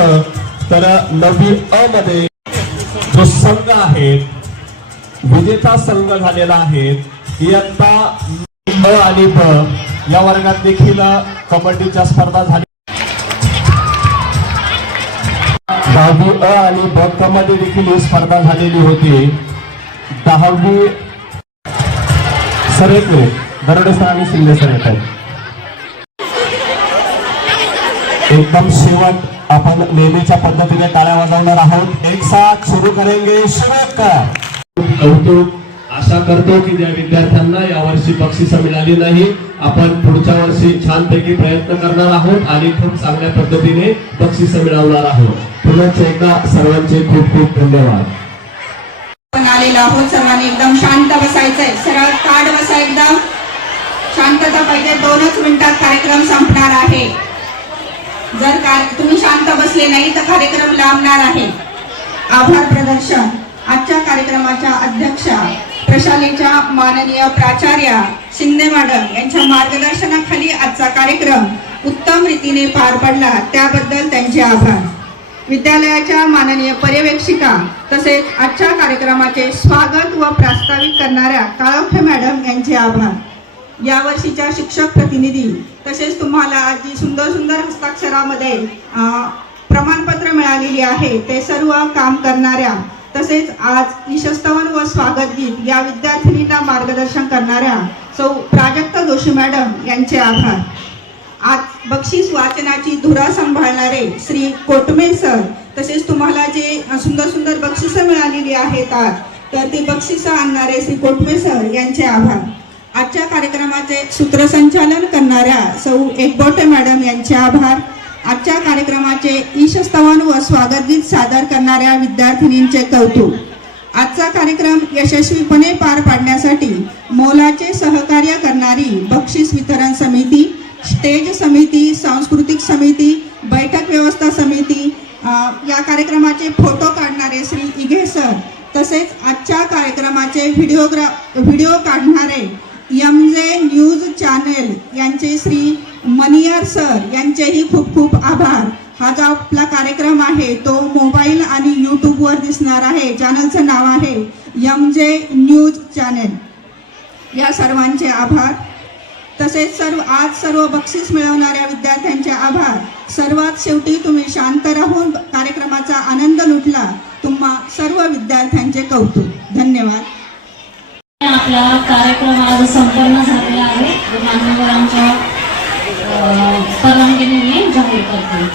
तर 9वी अ मध्ये जो संघ आहे विजेता संघ झालेला आहे इयत्ता अ आणि ब. या वर्गात देखील कबड्डीच्या स्पर्धा झाली. 10वी अ आणि ब क मध्ये देखील ही स्पर्धा झालेली होती. 10वी सर एक मिनिट, दरोडे सर आणि शिंदे सर येत आहेत. एकदम शेवट आपण नेहमीच्या पद्धतीने टाळ्या वाजवणार आहोत. एक साथ सुरू करेंगे. कौतुक. आशा करतो की ज्या विद्यार्थ्यांना यावर्षी बक्षिसं मिळाली नाही आपण पुढच्या वर्षी छानपैकी प्रयत्न करणार आहोत आणि खूप चांगल्या पद्धतीने बक्षिसं मिळवणार आहोत. पुन्हा एकदा सर्वांचे खूप खूप धन्यवाद. आपण आलेलो आहोत. सर्वांनी एकदम शांत बसायचंय. सरळ ताड बसा. एकदम शांतता पाहिजे. 2च मिनिटात कार्यक्रम संपणार आहे. जर तुम्ही शांत बसले नाही तर कार्यक्रम लांबणार आहे. आभार प्रदर्शन. आजच्या कार्यक्रमाच्या अध्यक्षा प्रशालेच्या माननीय प्राचार्या शिंदे मॅडम यांच्या मार्गदर्शनाखाली आजचा कार्यक्रम उत्तम रीतीने पार पडला त्याबद्दल त्यांचे आभार. विद्यालयाच्या माननीय पर्यवेक्षिका तसेच आजच्या कार्यक्रमाचे स्वागत व प्रास्ताविक करणाऱ्या काळोखे मॅडम यांचे आभार. यावर्षीच्या शिक्षक प्रतिनिधी तसेच तुम्हाला जी सुंदर सुंदर हस्ताक्षरामध्ये प्रमाणपत्र मिळालेली आहे ते सर्व काम करणाऱ्या तसेच आज यशस्तवन व स्वागत गीत या विद्यार्थिनींना मार्गदर्शन करणाऱ्या सौ प्राजक्ता जोशी मॅडम यांचे आभार. आज बक्षीस वाचनाची धुरा सांभाळणारे श्री कोटमे सर तसेच तुम्हाला जे सुंदर सुंदर बक्षिसं मिळालेली आहेत आज तर ती बक्षिसं आणणारे श्री कोटमे सर यांचे आभार. आजच्या कार्यक्रमाचे सूत्रसंचालन करणाऱ्या सौ एकबोटे मॅडम यांचे आभार. आजच्या कार्यक्रमाचे ईशस्तवन व स्वागत गीत सादर करणाऱ्या विद्यार्थिनींचे कौतुक. आजचा कार्यक्रम यशस्वीपणे पार पाडण्यासाठी मोलाचे सहकार्य करणारी बक्षीस वितरण समिती, स्टेज समिती, सांस्कृतिक समिती, बैठक व्यवस्था समिती, या कार्यक्रमाचे फोटो काढणारे श्री इघे सर तसेच आजच्या कार्यक्रमाचे कार्यक्रमाचे व्हिडिओ काढणारे MJ न्यूज चॅनेल यांचे श्री मनियर सर यांचेही खूप खूप आभार. हा जो आपला कार्यक्रम आहे तो मोबाईल आणि यूट्यूबवर दिसणार आहे. चॅनलचं नाव आहे MJ न्यूज चॅनेल. या सर्वांचे आभार. तसेच आज सर्व बक्षीस मिळवणाऱ्या विद्यार्थ्यांचे आभार. सर्वात शेवटी तुम्ही शांत राहून कार्यक्रमाचा आनंद लुटला. तुम्हा सर्व विद्यार्थ्यांचे कौतुक. धन्यवाद. आपला कार्यक्रम आज संपन्न झालेला आहे. मान्यवरांच्या परवानगीने मी जाहीर करते.